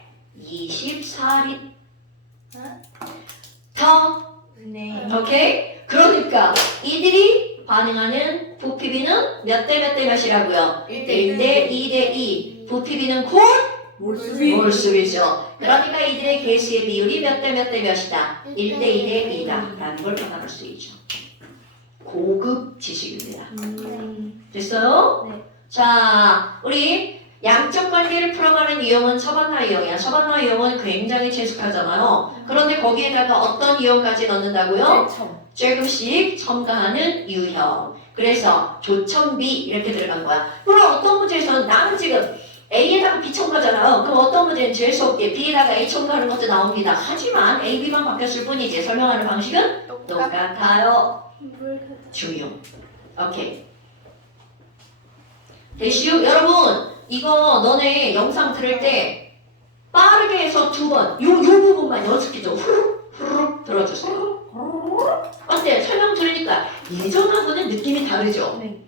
24리터 네. 오케이? 그러니까 이들이 반응하는 부피비는 몇 대 몇 대 몇이라고요? 1대 2대 2 부피비는 곧 몰수비. 몰수비죠. 그러니까 이들의 개수의 비율이 몇 대 몇 대 몇이다? 1대 2대 2다 라는 걸 판단할 수 있죠. 고급 지식입니다. 됐어요? 네. 자, 우리 양적 관계를 풀어가는 이용은 서반나 이용이야. 서반나 이용은 굉장히 친숙하잖아요. 그런데 거기에다가 어떤 이용까지 넣는다고요? 조금씩 첨가하는 유형. 그래서 조첨비 이렇게 들어간 거야. 물론 어떤 문제에서는 나는 지금 A에다가 B 첨가잖아요. 그럼 어떤 문제는 재수없게 B에다가 A 첨가하는 것도 나옵니다. 하지만 A, B만 바뀌었을 뿐이지 설명하는 방식은 똑같아요. 중요. 오케이. 대시우 여러분 이거 너네 영상 들을 때 빠르게 해서 2번 요 부분만 연습해 좀 후루룩 들어주세요. 어때? 설명 들으니까 예전하고는 느낌이 다르죠? 네.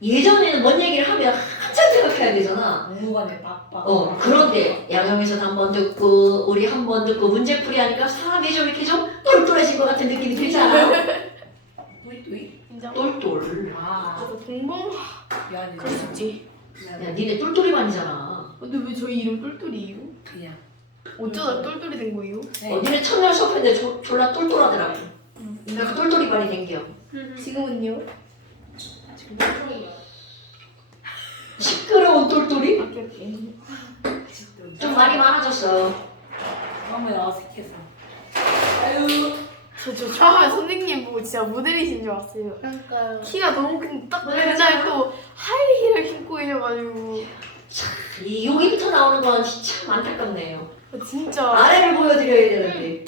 예전에는 뭔 얘기를 하면 한참 생각해야 되잖아. 공무관의 빡빡. 그런데 양형에서 한 번 듣고 우리 한 번 듣고 문제풀이 하니까 사람이 좀 이렇게 좀 똘똘해진 것 같은 느낌이 들지 않아요? 뚜이. 똘똘. 아. 공봉 미안해. 그럴 수 있지. 야 니네 똘똘이반이잖아. 근데 왜 저희 이름 똘똘이에요? 그냥. 어쩌다 똘똘이 된 거예요? 니네 첫날 수업했는데 졸라 똘똘하더라고. 내가 똘똘이반이 된겨. 지금은요? 시끄러운 똘똘이? 오케이. 좀 말이 많아졌어. 한번 어색해서. 아유. 저 처음에 선생님 보고 진짜 모델이신 줄 알았어요. 그러니까요. 키가 너무 딱 네, 그날 또 하이힐을 신고 계셔가지고 이 여기부터 나오는 건 참 안타깝네요. 진짜 아래를 보여드려야 되는데.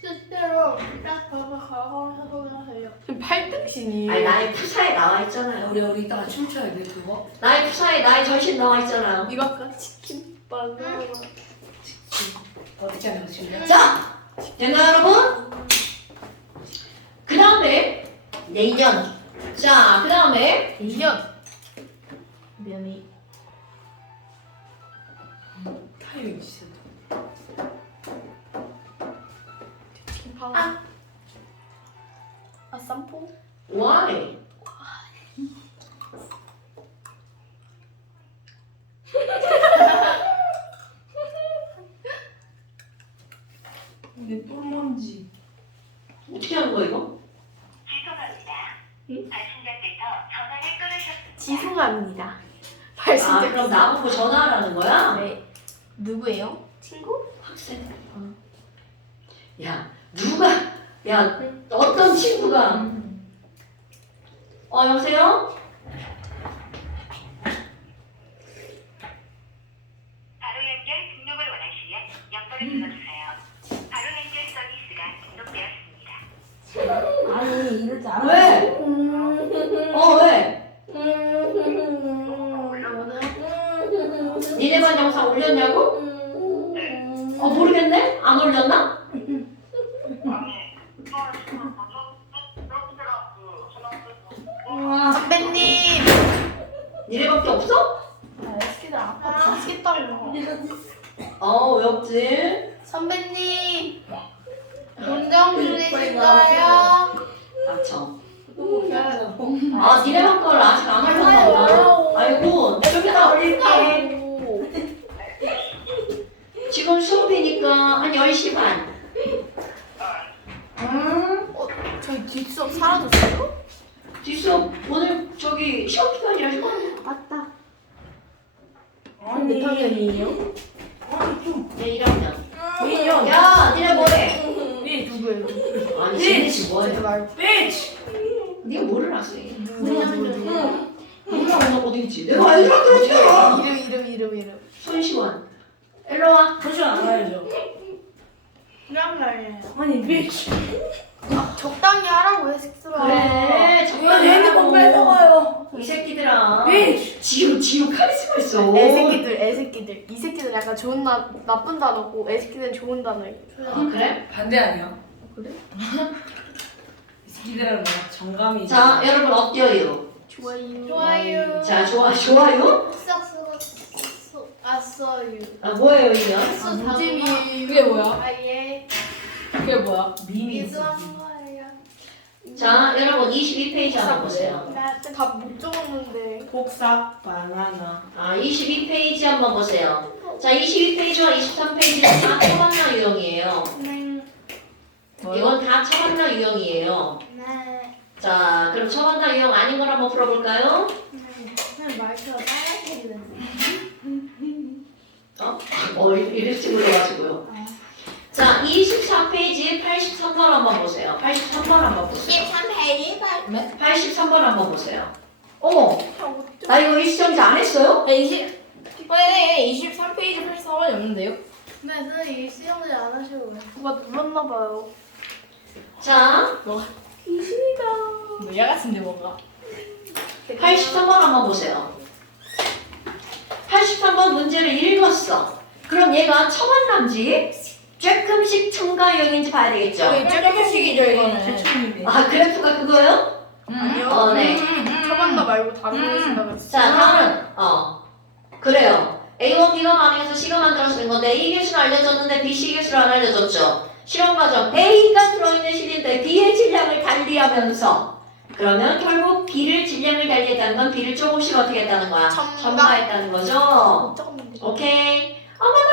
실제로 딱 봐서 걸어가면서 좀 8등신이 아니 나의 푸사에 나와 있잖아요. 우리 이따가 춤춰야 돼 그거. 나의 푸사에 나의 전신 나와 있잖아요. 이거 아까 치킨 바나나 어떻게 하면 줄려? 자, 됐나요 여러분? 그 다음에 내년. 자, 그 다음에 2년 미안해. 타이밍 진짜. 치킨 파와 쌈포? why? 근데 똘먼지. 어떻게 하는 거야 이거? 지송합니다. 아, 발신자 그럼 나보고 전화하라는 거야? 네. 누구예요? 친구? 학생. 야, 누가? 야, 어떤 친구가? 여보세요? 바로 연결 등록을 원하시면 연결을 눌러주세요. 바로 연결 서비스가 등록되었습니다. 아니 이럴 줄 알아. 왜? 왜? 니네 반 영상 올렸냐고? 모르겠네? 안 올렸나? 선배님! 니네밖에 없어? 아, 시키다 아빠 지치겠다고. 왜 없지? 선배님 운동 중이신가요? 닥쳐. 아, 니네만 걸 아직 안 하려나 봐. 아이고, 내가 여기다 올릴게. 지금 수업이니까 한 10시 반. 저희 뒷수업 사라졌어요? 뒷수업 오늘 저기 시험 기간이라서. 맞다. 아니, 몇 학년이에요? 내 1학년. 민영. 야, 니네 뭐해? 네, 누구예요? 아니, 쟤네 지금 뭐해? 제가 말고. 비치. 니가 뭐를 학생이야? 몰라. 몰라, 오늘 어디 있지? 내가 애들한테 어떻게 알아? 이름. 손시원. 일로 와. 잠시만 안 가야죠. 그런 말이에요. 아니, 비치. 적당히 하라고 해 식스라. 그래, 이거 적당히 핸드폰 하라고. 뺏어가요. 이 새끼들아. 비치. 지금 카리스마 있어. 애새끼들. 이 새끼들 약간 좋은 나쁜 단어고 애새끼들은 좋은 단어예요. 아, 그래? 반대 아니야? 그래? 이 새끼들은 뭐 정감이. 자, 여러분 어때요? 좋아요. 자, 좋아요? 아써요. 아, 뭐예요, 이거? 무지미. 그게 뭐야? 아예 그게 뭐야? 미미. 미소한 거예요. 자, 여러분 22페이지 한번 보세요. 다못 적었는데. 폭삭 바나나. 아, 22페이지 한번 보세요. 자, 22페이지와 23페이지는 다 처만나 유형이에요. 네. 이건 다 처만나 유형이에요. 네. 자, 그럼 처만나 유형 아닌 걸 한번 풀어볼까요? 그냥 말투가 빨갛게 되네. 이렇게 묻어가지고요. 자, 24페이지 83번 한번 보세요. 83번 한번 보세요. 83번 한번 보세요. 어머, 나 이거 일시정지 안 했어요? 네, 23페이지 84번이 없는데요? 네, 선생님 이 시험을 안 하시고 왜? 누가 눌렀나 봐요. 자, 뭐야 같은데 뭔가. 83번 한번 보세요. 83번 문제를 읽었어. 그럼 얘가 처만남지 조금씩 첨가형인지 봐야 되겠죠? 조금씩이죠 이거는. 대충인데. 아, 그래프가 그거요? 아니요. 네. 처만나 말고 다른 거 생각했어. 자, 다음은 그래요. A1, B가 반응해서 C가 만들어서 된 건데 A 개수는 알려졌는데 B, C 개수를 안 알려줬죠. 실험 과정 A가 들어있는 실인데 B의 질량을 달리하면서 그러면 결국 B를 질량을 달리했다는 건 B를 조금씩 어떻게 했다는 거야? 첨가했다는 거죠. 못 적었는데. 오케이. 어머나.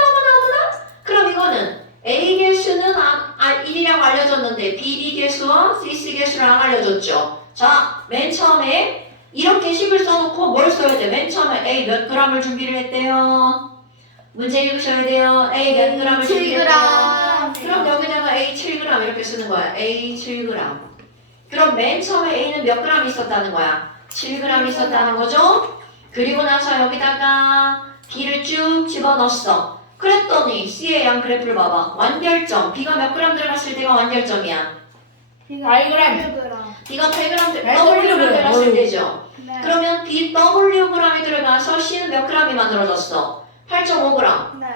그럼 이거는 A 개수는 1이라고 알려줬는데 B, D 개수와 C, C 개수를 안 알려줬죠. 자, 맨 처음에 이렇게 식을 써놓고 뭘 써야 돼? 맨 처음에 A 몇 g을 준비를 했대요? 문제 읽으셔야 돼요. A 몇 g을 준비를 했대요? 그럼 여기다가 A 7g 이렇게 쓰는 거야. A 7g. 그럼 맨 처음에 A는 몇 g 있었다는 거야? 7g 있었다는 거죠? 그리고 나서 여기다가 B를 쭉 집어넣었어. 그랬더니 C의 양 그래프를 봐봐. 완결점. B가 몇 g 들어갔을 때가 완결점이야? 8g. B가 8g Wg 들어갔을 때죠? 네. 그러면 BWg이 들어가서 C는 몇 g이 만들어졌어? 8.5g. 네.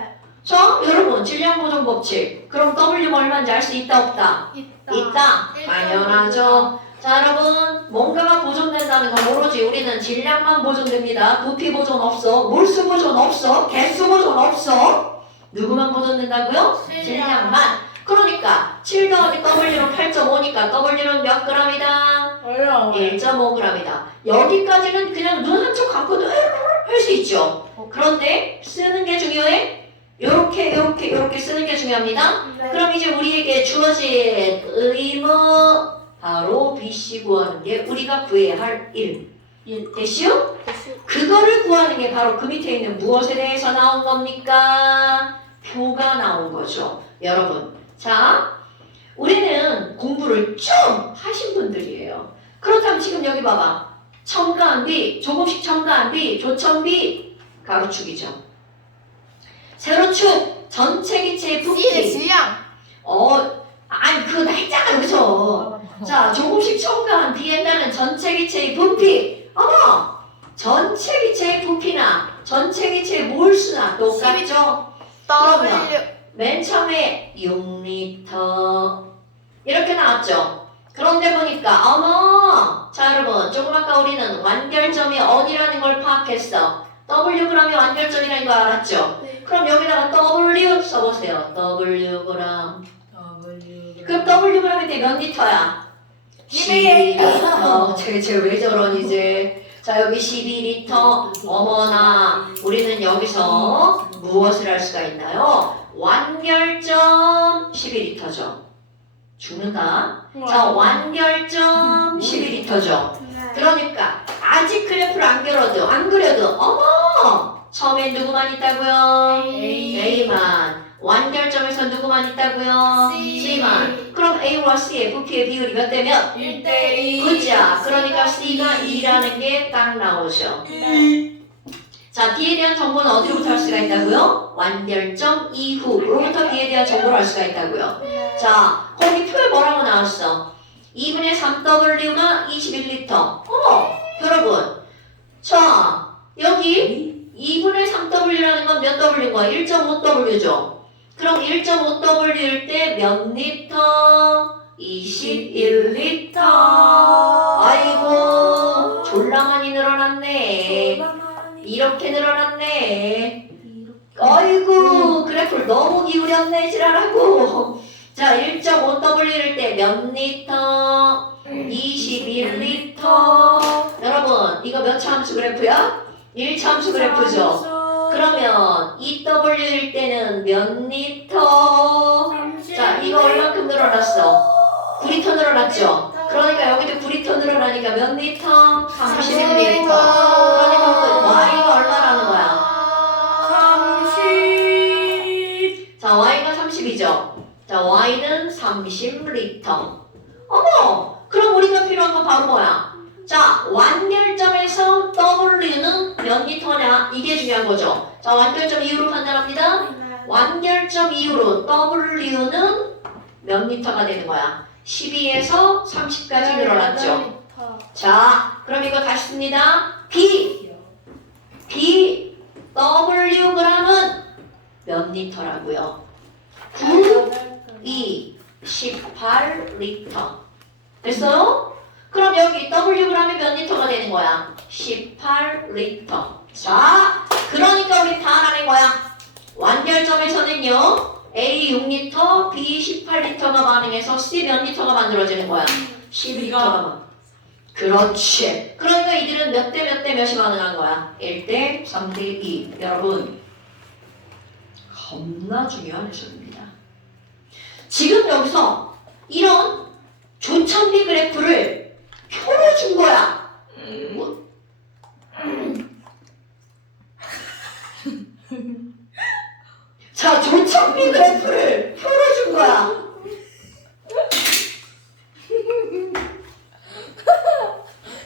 자, 여러분 질량 보존 법칙. 그럼 W가 얼마인지 알 수 있다 없다? 있다. 있다. 당연하죠. 자, 여러분 뭔가가 보존된다는 건 모르지. 우리는 질량만 보존됩니다. 부피 보존 없어. 몰수 보존 없어. 개수 보존 없어. 누구만 보존된다고요? 질량만. 그러니까 7 더하기 W는 8.5니까 W는 몇 g이다? 어려워. 1.5g이다. 여기까지는 그냥 눈 한쪽 감고도 할 수 있죠. 그런데 쓰는 게 중요해. 요렇게 쓰는 게 중요합니다. 네. 그럼 이제 우리에게 주어진 의무 바로 BC 구하는 게 우리가 구해야 할 일. 됐슈? 그거를 구하는 게 바로 그 밑에 있는 무엇에 대해서 나온 겁니까? 표가 나온 거죠. 여러분. 자, 우리는 공부를 좀 하신 분들이에요. 그렇다면 지금 여기 봐봐. 첨가한 B, 조금씩 첨가한 B, 조첨비, 가로축이죠. 세로축, 전체 기체의 부피. C의 질량. 아니 그 날짜가 여기서. 자, 조금씩 첨가한 B에다는 전체 기체의 부피. 전체 기체의 부피나 전체 기체의 몰수나 똑같죠? W. 맨 처음에 6리터 이렇게 나왔죠. 그런데 보니까 자 여러분 조금 아까 우리는 완결점이 어디라는 걸 파악했어. Wg이 완결점이라는 거 알았죠? 네. 그럼 여기다가 W 써 써보세요. Wg. W. 그럼 Wg이 때 몇 리터야? 12리터. 쟤 왜 저러니 이제. 자, 여기 12리터. 어머나, 우리는 여기서 무엇을 할 수가 있나요? 완결점 12리터죠. 죽는다. 자, 완결점 12리터죠. 그러니까 아직 그래프를 안 그려도 어머! 처음에 누구만 있다고요? A만. 완결점에서 누구만 있다고요? C만. 그럼 A와 C의 부피의 비율이 몇 대면? 1대2. 그죠? 그러니까 C가 2라는 게 딱 나오죠. 자, B에 대한 정보는 어디로부터 할 수가 있다고요? 완결점 이후로부터 B에 대한 정보를 할 수가 있다고요. 자, 거기 표에 뭐라고 나왔어? 2분의 3W가 21리터. 여러분. 자, 여기 2분의 3W라는 건 몇 W인 거야? 1.5W죠. 그럼 1.5W일 때 몇 리터? 21리터. 아이고, 졸라 많이 늘어났네. 이렇게 늘어났네. 아이고, 그래프를 너무 기울였네, 지랄하고. 자, 1.5W일 때 몇 리터? 21리터. 여러분, 이거 몇 차 함수 그래프야? 1차 함수 그래프죠. 그러면 2W일 때는 몇 리터? 자, 이거 얼마큼 늘어났어? 9리터 늘어났죠? 그러니까 여기도 9리터 늘어나니까 몇 리터? 31리터. 그러니까 Y가 얼마라는 거야? 30. 자, Y가 30이죠? 자, Y는 30리터. 어머! 그럼 우리가 필요한 건 바로 뭐야? 자, 완결점에서 W는 몇 리터냐? 이게 중요한 거죠. 자, 완결점 이후로 판단합니다. 완결점 이후로 W는 몇 리터가 되는 거야? 12에서 30까지 늘어났죠. 자, 그럼 이거 다시 씁니다. B Wg은 몇 리터라고요? 9, 2, 18리터. 됐어요? 그럼 여기 Wg이 몇 리터가 되는 거야? 18리터. 자, 그러니까 우리 다 알아낸 거야. 완결점에서는요, A 6리터, B 18리터가 반응해서 C 몇 리터가 만들어지는 거야? 12리터가. 그렇지. 그러니까 이들은 몇 대 몇 대 몇이 반응한 거야? 1대 3대 2. 여러분, 겁나 중요한 해석입니다. 지금 여기서 이런 조천비 그래프를 표로 준 거야. 자, 조천비 그래프를 표로 준 거야.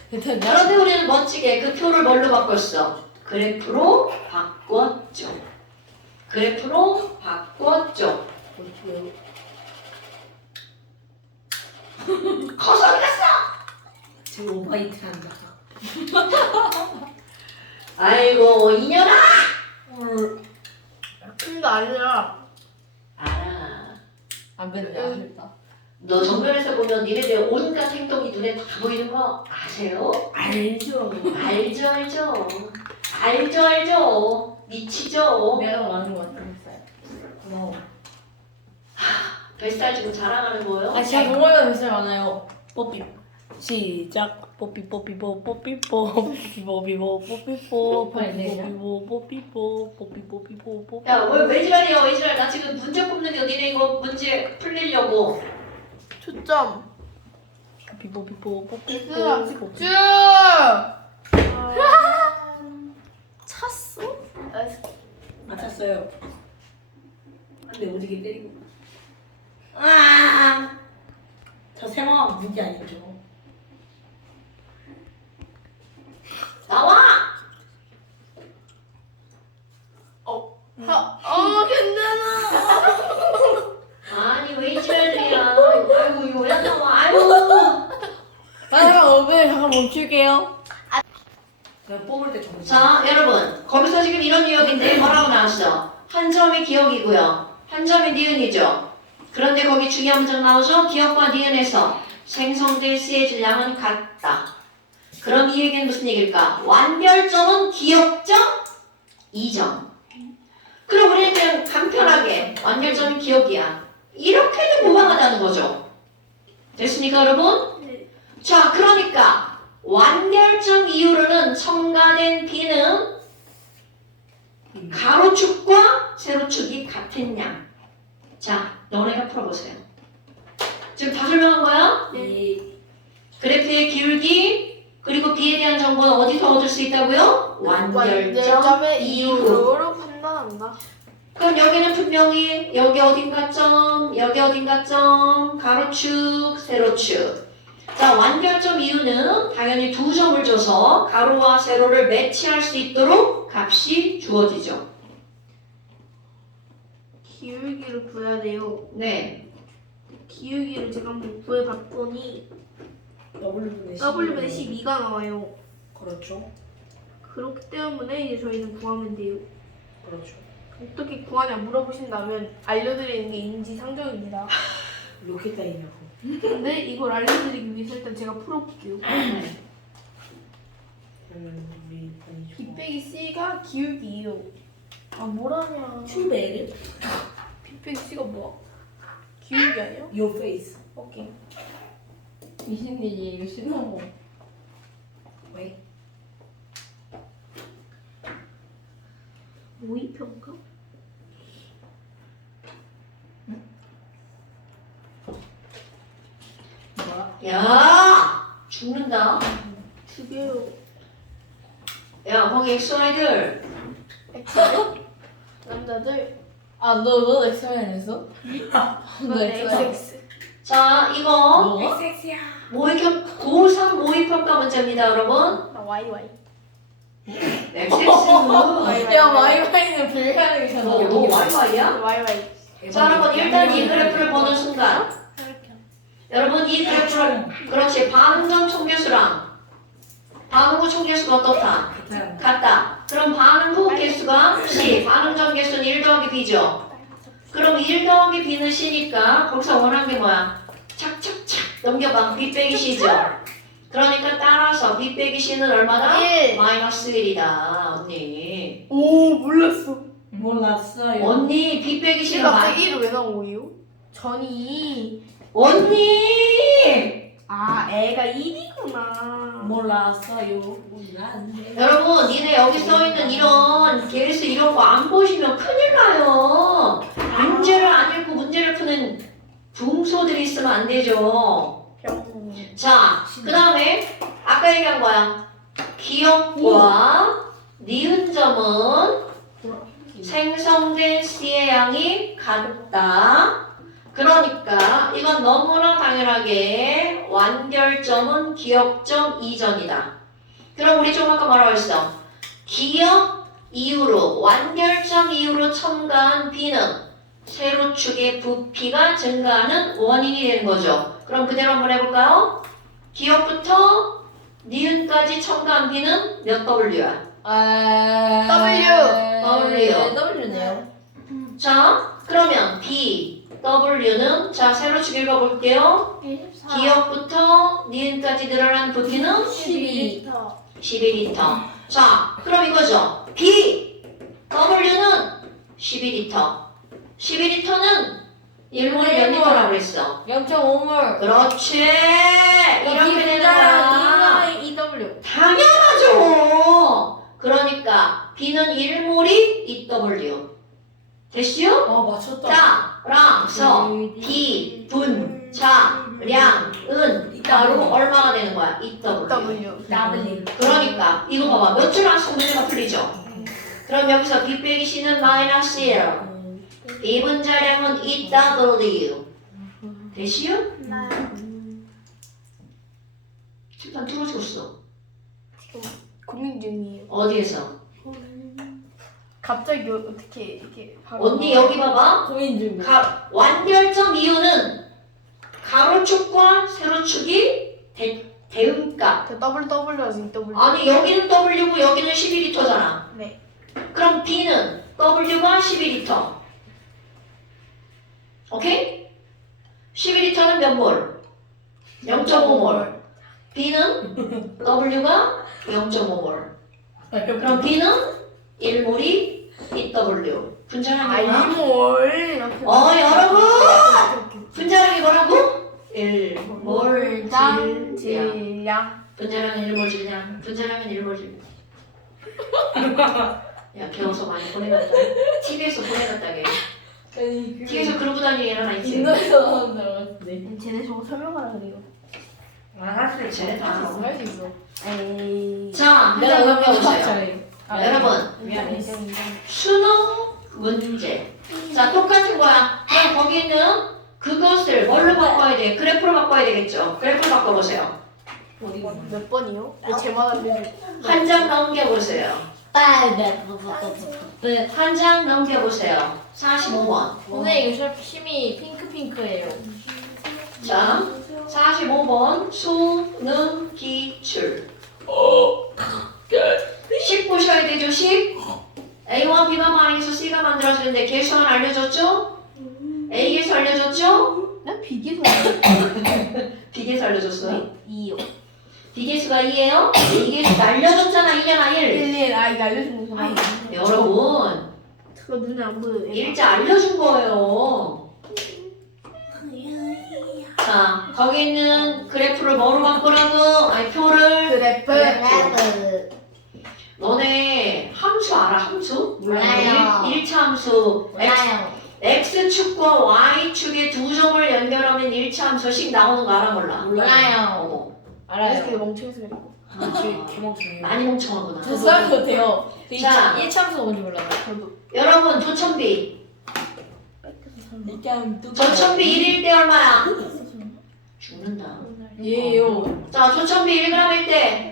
그런데 우리는 멋지게 그 표를 뭘로 바꿨어? 그래프로 바꿨죠. 그래프로 바꿨죠. 커서 어디 갔어? 지금 오버히트 한다. 아이고, 이년아! 근데 아니라 알아. 안 뱉네, 아쉽다. 너 정면에서 보면 니네들 온갖 행동이 눈에 다 보이는 거 아세요? 알죠. 알죠. 미치죠. 내가 많은 것 같아, 뱃살. 고마워. 뱃살 지금 자랑하는 거예요? 아, 제가 정말 뱃살 많아요. 뽀삐. 시작. 뽀삐 뽀삐뽀 뽀삐뽀 뽀삐뽀 뽀삐뽀 뽀삐뽀 뽀삐뽀 뽀삐뽀 뽀삐뽀 뽀삐뽀. 야, 왜 지랄이야, 왜 지랄. 나 지금 문제 뽑는 게 니네 이거 문제 풀리려고. 초점. 뽀삐뽀 뽀삐뽀 얘들아, 뽀삐뽀. 집중! 찼어? 맞췄어요. 근데 오지게 때리고. 아! 저 세모가 문제 아니죠? 나와! 괜찮아. 아니, 왜 지랄들이야. 아이고, 이거 왜 안 나와. 아이고. 잠깐, 5분 잠깐 멈출게요. 내가 뽑을 때 정신. 자, 여러분. 거기서 지금 이런 유형인데 뭐라고 나왔어? 한 점이 기억이고요. 한 점이 니은이죠. 그런데 거기 중요한 문장 나오죠? 기억과 니은에서 생성될 C의 질량은 같다. 그럼 이 얘기는 무슨 얘기일까? 완결점은 기억점 2점. 그럼 우리는 그냥 간편하게 완결점이 기억이야. 이렇게도 무방하다는 거죠. 됐습니까, 여러분? 네. 자, 그러니까 완결점 이후로는 첨가된 B는 가로축과 세로축이 같은 양. 자, 너네가 풀어보세요. 지금 다 설명한 거야? 네. 그래프의 기울기 그리고 B에 대한 정보는 어디서 얻을 수 있다고요? 완결점 완결점의 이후. 이유로 판단한다. 그럼 여기는 분명히 여기 어딘가 점, 여기 어딘가 점, 가로축, 세로축. 자, 완결점 이유는 당연히 두 점을 줘서 가로와 세로를 매치할 수 있도록 값이 주어지죠. 기울기를 구해야 돼요. 네. 기울기를 제가 한번 구해봤더니 W분의 W분의 12가 나와요. 그렇죠. 그렇기 때문에 이제 저희는 구하면 돼요. 그렇죠. 어떻게 구하냐 물어보신다면 알려드리는 게 인지상정입니다. 로켓 따이냐고. 근데 이걸 알려드리기 위해서 일단 제가 풀어볼게요. 네. 그러면 우리 아니죠. B 빼기 C가 기울기예요. 아 뭐라냐. 튜베르? B 빼기 C가 뭐야? 기울기 아니야? Your face. 오케이. 미신님이 이거 신나는 거. 왜? 모의평가? 뭐야? 야! 죽는다. 두 개요. 야, 거기 엑소아이들. X들? 남자들? 너 엑스맨 했어? 너 네, 엑스맨. XX. 자, 이거 뭐? 섹시야. 고3 모의평가 문제입니다, 여러분. 나 YY. 엑세스. 야 마이마이는 불가능이잖아. 너 와이와이야? YY. 자, 여러분 일단 이 그래프를 보는 순간 여러분 이 그래프를 그렇지 반응점 총계수랑 반응 후 총계수가 어떻다? 같다. 그럼 반응 후 개수가 C, 반응 전 개수는 1 더하기 B죠. 그럼 1 더하기 B는 C니까 거기서 원하는 게 뭐야? 착착착 넘겨봐. B 빼기 C죠. 그러니까 따라서 B 빼기 C는 얼마다? 1. 마이너스 1이다. 언니. 오 몰랐어. 몰랐어요. 언니 B 빼기 C는 갑자기 1은 왜 나온 거예요? 전이 언니! 아 애가 1이구나. 몰랐어요. 몰랐네. 여러분, 니네 여기 써있는 이런 계리수 이런 거 안 보시면 큰일 나요. 문제를 안 읽고 문제를 푸는 붕소들이 있으면 안 되죠. 병. 자, 그 다음에 아까 얘기한 거야. 기억과 니은점은 생성된 C의 양이 같다. 그러니까 이건 너무나 당연하게 완결점은 기억점 이전이다. 그럼 우리 좀 아까 뭐라고 했어? 기억 이후로 완결점 이후로 첨가한 B는 세로축의 부피가 증가하는 원인이 되는 거죠. 그럼 그대로 한번 해볼까요? 기억부터 니은까지 첨가한 B는 몇 W야? W네요. 자, 그러면 B, W는 자 세로축 읽어볼게요. 24. 기억부터 니은까지 늘어난 부피는 12. 12리터. 자, 그럼 이거죠. B, W는 12리터. 12리터는 1몰이 몇 리터라고 그랬어? 0.5몰. 그렇지. 이렇게 되는 거야. EW. 당연하죠. 그러니까 B는 1몰이 EW. 됐슈? 맞췄다. 자, 랑, 서, B, 분, 자, 량, 은, 바로 얼마가 되는 거야? EW. W. W. 그러니까 이거 봐봐. 몇 줄 안 쓰고 문제가 풀리죠? 그럼 여기서 B 빼기 C는 마이너스 1. B 분자량은 EW. 됐슈? 일단 틀어줬어. 지금 고민 중이에요. 어디에서? 갑자기 어떻게 이렇게 바로 언니 여기 봐봐. 고민 중. 완결점 이유는 가로축과 세로축이 대응값. WW라서 W. 아니 여기는 W고 여기는 12리터잖아. 네. 그럼 B는 W가 12리터. 오케이? 12리터는 몇 몰? 0.5몰. B는 W가 0.5몰. 그럼 B는 1몰이 EW. 분자량이 뭐야? 이몰 이렇게. 여러분! 분자량이 뭐라고? 몰당 질량. 질량. 분자량은 1몰 질량. 분자량은 1몰 질량. 야, 배워서 많이 보내갔다. TV에서 보내갔다게. TV에서 그러고 다니는 애 하나 있지? 인도에서 나오는 줄 알았는데. 쟤네 저거 설명하라 그래요. 알았어요. 쟤네 다 알아. 할 수 있어. 에이. 자, 한장 넘겨보세요. 잘해. 여러분, 미안해. 수능 문제. 자, 똑같은 거야. 그럼 거기 있는 그것을 뭘로 바꿔야 돼? 그래프로 바꿔야 되겠죠? 그래프로 바꿔보세요. 몇 번이요? 제만 알려줘. 한 장 넘겨보세요. 한 장 넘겨보세요. 45번. 오늘 이거 심이 핑크예요. 자, 45번 수능 기출. 10 보셔야 되죠, 10? A와 B가 말해서 C가 만들어지는데 계수는 알려줬죠? A에서 알려줬죠? 나 비계소 B계수 알려줬어요? 2요. B계수가 2예요? A계수 알려줬잖아, 2잖아, 1. 11. 아 이거 알려준 거구나. 여러분, 그거 눈에 안 보여. 일자 알려준 거예요. 자, 거기 있는 그래프를 뭐로 바꾸라고? 아니, 표를. 그래프. 너네 함수 알아, 함수? 몰라요. 1차 함수. X축과 Y축의 두 점을 연결하면 1차 함수씩 나오는 거 알아, 몰라? 몰라요. 어머. 알아요. 그게 멍청이 소리고. 많이 멍청하구나. 저 싸워도 돼요. 자. 1차함수가 뭔지 몰라요. 저도. 여러분, 조천비. 일단 조천비 1일 때 얼마야? 죽는다. 예요. 자, 조천비 1g일 때.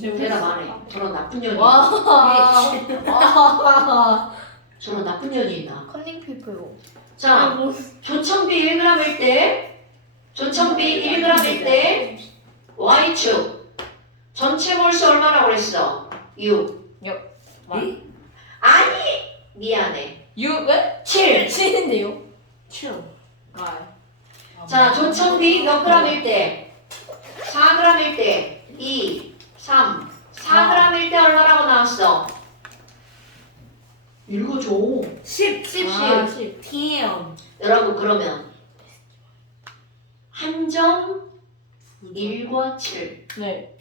대답 안 해. 저런 나쁜 년이. 와. 저런 나쁜 년이 있나. 컨닝 페이퍼요. 자, 조천비 1g일 때. 조천비 1g일 때. Y축. 전체 몰수 얼마라고 그랬어? 6. 아니, 미안해. 6은 7. 7인데요. 7. 자, 조천비 몇 g일 때? 4g일 때. 2, 3. 4g일 때 얼마라고 나왔어? 읽어줘. 10. 10. TM. 여러분, 그러면 한 점 1과 7. 네.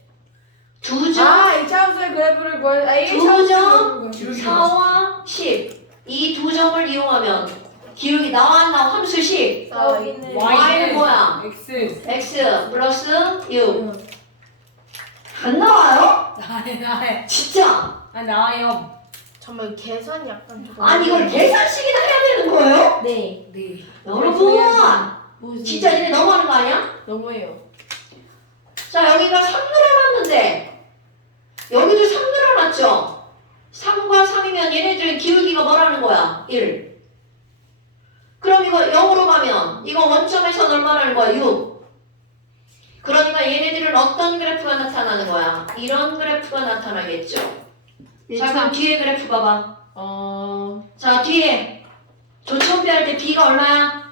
두 점, 2차함수의 그래프를 구할. 두 점, 4와 10. 이 두 점을 이용하면 기울기 나와 안 나와? 함수식. Y는 뭐야? X. X 플러스 6. 안 나와요? 나해. 진짜? 나와요. 정말 계산이 약간 좀. 아니, 이걸 계산식이나 해야 되는 거예요? 네. 네. 여러분, 진짜 얘네 너무하는 거 아니야? 너무해요. 자, 여기가 3 늘어났는데 여기도 3 늘어났죠? 3과 3이면 얘네들은 기울기가 뭐라는 거야? 1. 그럼 이거 0으로 가면 이거 원점에서 얼마라는 거야? 6. 그러니까 얘네들은 어떤 그래프가 나타나는 거야? 이런 그래프가 나타나겠죠? 자, 그럼 뒤에 그래프 봐봐. 자, 뒤에 조천비 할 때 B가 얼마야?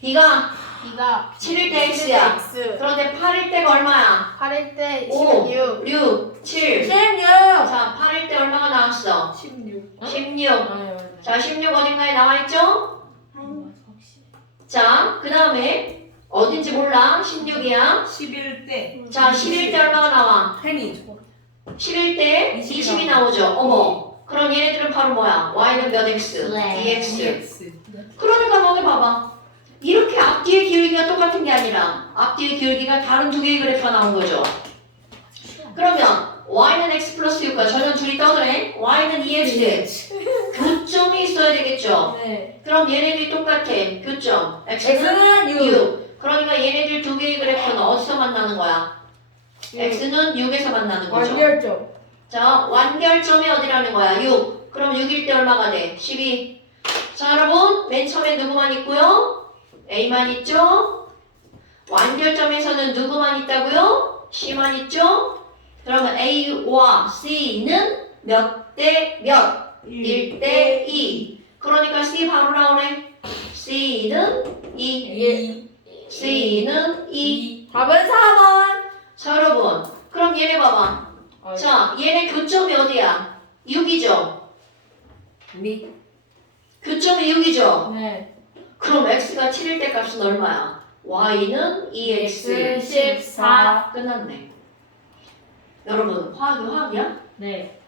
B가 B가 7일 때 X야. X. 그런데 8일 때가 얼마야? 8일 때 5, 16. 6, 7. 16. 자, 8일 때 얼마가 나왔어? 16. 16. 자, 16 어딘가에 나와있죠? 자, 그 다음에 어딘지 몰라. 16이야. 11대. 자, 11 때 얼마가 나와? 펜이. 11 때 20이 20이 나오죠. 어머. 그럼 얘네들은 바로 뭐야? Y는 몇 X? dx. DX. 그러니까 너네 봐봐. 이렇게 앞뒤의 기울기가 똑같은 게 아니라 앞뒤의 기울기가 다른 두 개의 그래프가 나온 거죠. 그러면 Y는 X 플러스 6과 전혀 둘이 떠드네. Y는 2X. 교점이 있어야 되겠죠. 네. 그럼 얘네들이 똑같아. 교점. X는 X는 6. 6. 그러니까 얘네들 두 개의 그래프는 어디서 만나는 거야? X는 6에서 만나는 거죠. 완결점. 자, 완결점이 어디라는 거야? 6. 그럼 6일 때 얼마가 돼? 12. 자, 여러분, 맨 처음에 누구만 있고요? A만 있죠? 완결점에서는 누구만 있다고요? C만 있죠? 그러면 A와 C는 몇 대 몇? 1대 2. 그러니까 C 바로 나오네. C는 2. C는 2. 답은 4번. 자, 여러분. 그럼 얘네 봐봐. 자, 얘네 교점이 어디야? 6이죠? 미. 교점이 6이죠? 네. 그럼 x가 7일 때 값은 얼마야? y는 2x 14. 끝났네. 여러분 화학이 화학이야? 네.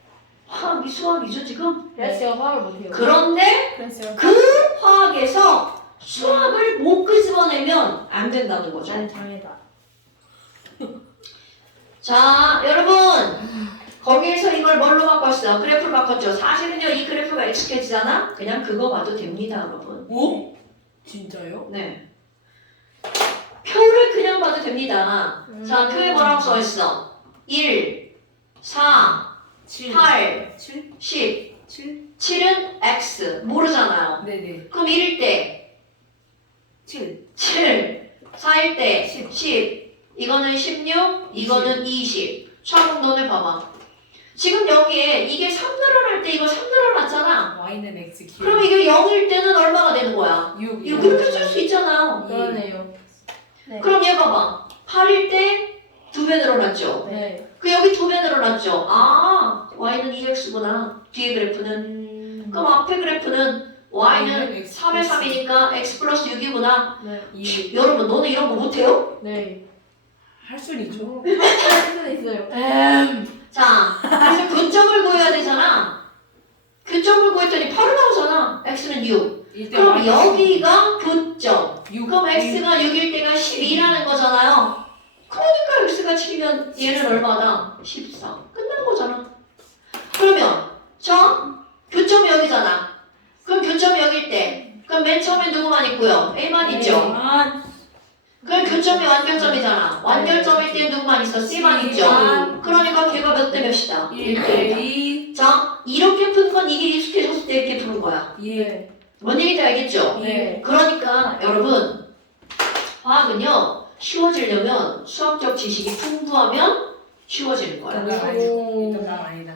화학이 수학이죠 지금? 그래서 제가 화를 못해요. 그런데 그래서 그 화학에서 수학을 못 끄집어내면 안 된다는 거죠. 나는 장애다. 자 여러분 거기에서 이걸 뭘로 바꿨어? 그래프를 바꿨죠. 사실은요 이 그래프가 익숙해지잖아? 그냥 그거 봐도 됩니다 여러분. 오? 진짜요? 네. 표를 그냥 봐도 됩니다. 자 표에 뭐라고 써있어? 1, 4, 7. 8, 7? 10 7? 7은 x 모르잖아요. 네네. 그럼 1일 때 7. 7, 4일 때 10. 10 이거는 16, 이거는 20 차공 너네 봐봐. 지금 여기에 이게 3 늘어날 때 이거 3 늘어났잖아. Y는 X 기호. 그럼 이게 0일 때는 얼마가 되는 거야? 6. 이거 그렇게 쓸 수 있잖아요. 그러네요. 네. 그럼 얘 봐봐. 8일 때 2배 늘어났죠. 네. 그 여기 2배 늘어났죠. 아 y는 2x구나. 뒤에 그래프는. 그럼 앞에 그래프는 y는 3에 3이니까 x 플러스 6이구나. 네. 2. 여러분 너네 이런 거 못해요? 네. 할 수는 있죠. 할 수는 있어요. 자, 그래서 교점을 구해야 되잖아. 교점을 구했더니 8이 나오잖아. x는 6. 일대 그럼 Y 여기가 교점. 6. 그럼 x가 6일 때가 12라는 거잖아요. 그러니까 x가 7이면 얘는 얼마다? 14. 끝난 거잖아. 그러면 저 교점이 여기잖아. 그럼 교점이 여기일 때 그럼 맨 처음에 누구만 있고요? a만 있죠. 아, 그럼 교점이 완결점이잖아. 완결점일 때 누구만 있어? c만 있죠. 그러니까 걔가 몇 대 몇이다? 1대 2. 자, 이렇게 푼 건 이게 익숙해졌을 때 이렇게 푸는 거야. 예. 뭔 얘기인지 알겠죠? 네. 그러니까 여러분 화학은요 쉬워지려면 수학적 지식이 풍부하면 쉬워지는 거야. 이건 난 아니고. 이건 난 아니다.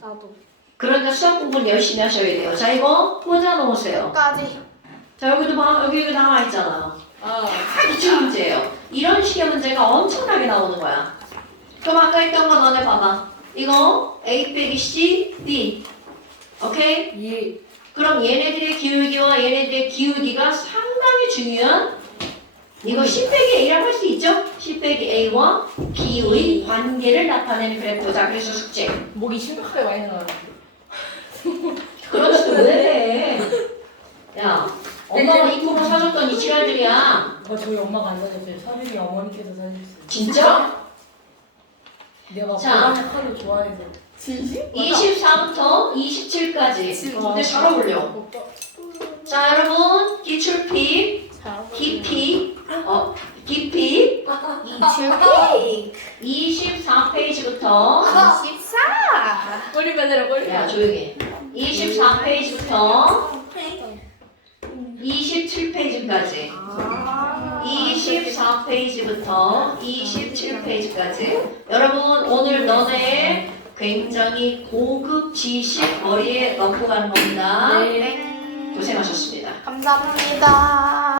나도. 그러니까 수학 공부는 열심히 하셔야 돼요. 자 이거 꽂아 놓으세요. 끝까지. 자 여기도 봐 여기 나와 있잖아. 아. 다 기출 문제예요. 이런 식의 문제가 엄청나게 나오는 거야. 그럼 아까 했던 거 너네 봐봐. 이거 A 빼기 C, B. 오케이? 예. 그럼 얘네들의 기울기와 얘네들의 기울기가 상당히 중요한 이거 C 빼기 A라고 할 수 있죠? C 빼기 A와 B의 관계를 나타내는 그래프. 자 그래서 숙제. 목이 심각하게 많이 나와요. 그렇지 왜 해? 야 엄마가 이 프로 사줬던 이 지랄들이야. 저희 엄마가 안 사줬어요. 사준이 어머니께서 사주셨어요. 진짜? 내가 자. 보라색 칼을 좋아해서. 진심? 24부터 27까지. 근데 잘 어울려. 자 여러분 기출핍, 깊이, 깊이 24페이지부터 14. 꼬리 빼내라 꼬리. 야 조용히. 24페이지부터 27페이지까지. 24페이지부터 27페이지까지. 여러분 오늘 너네 굉장히 고급 지식 머리에 넣고 가는 겁니다. 네. 고생하셨습니다. 감사합니다.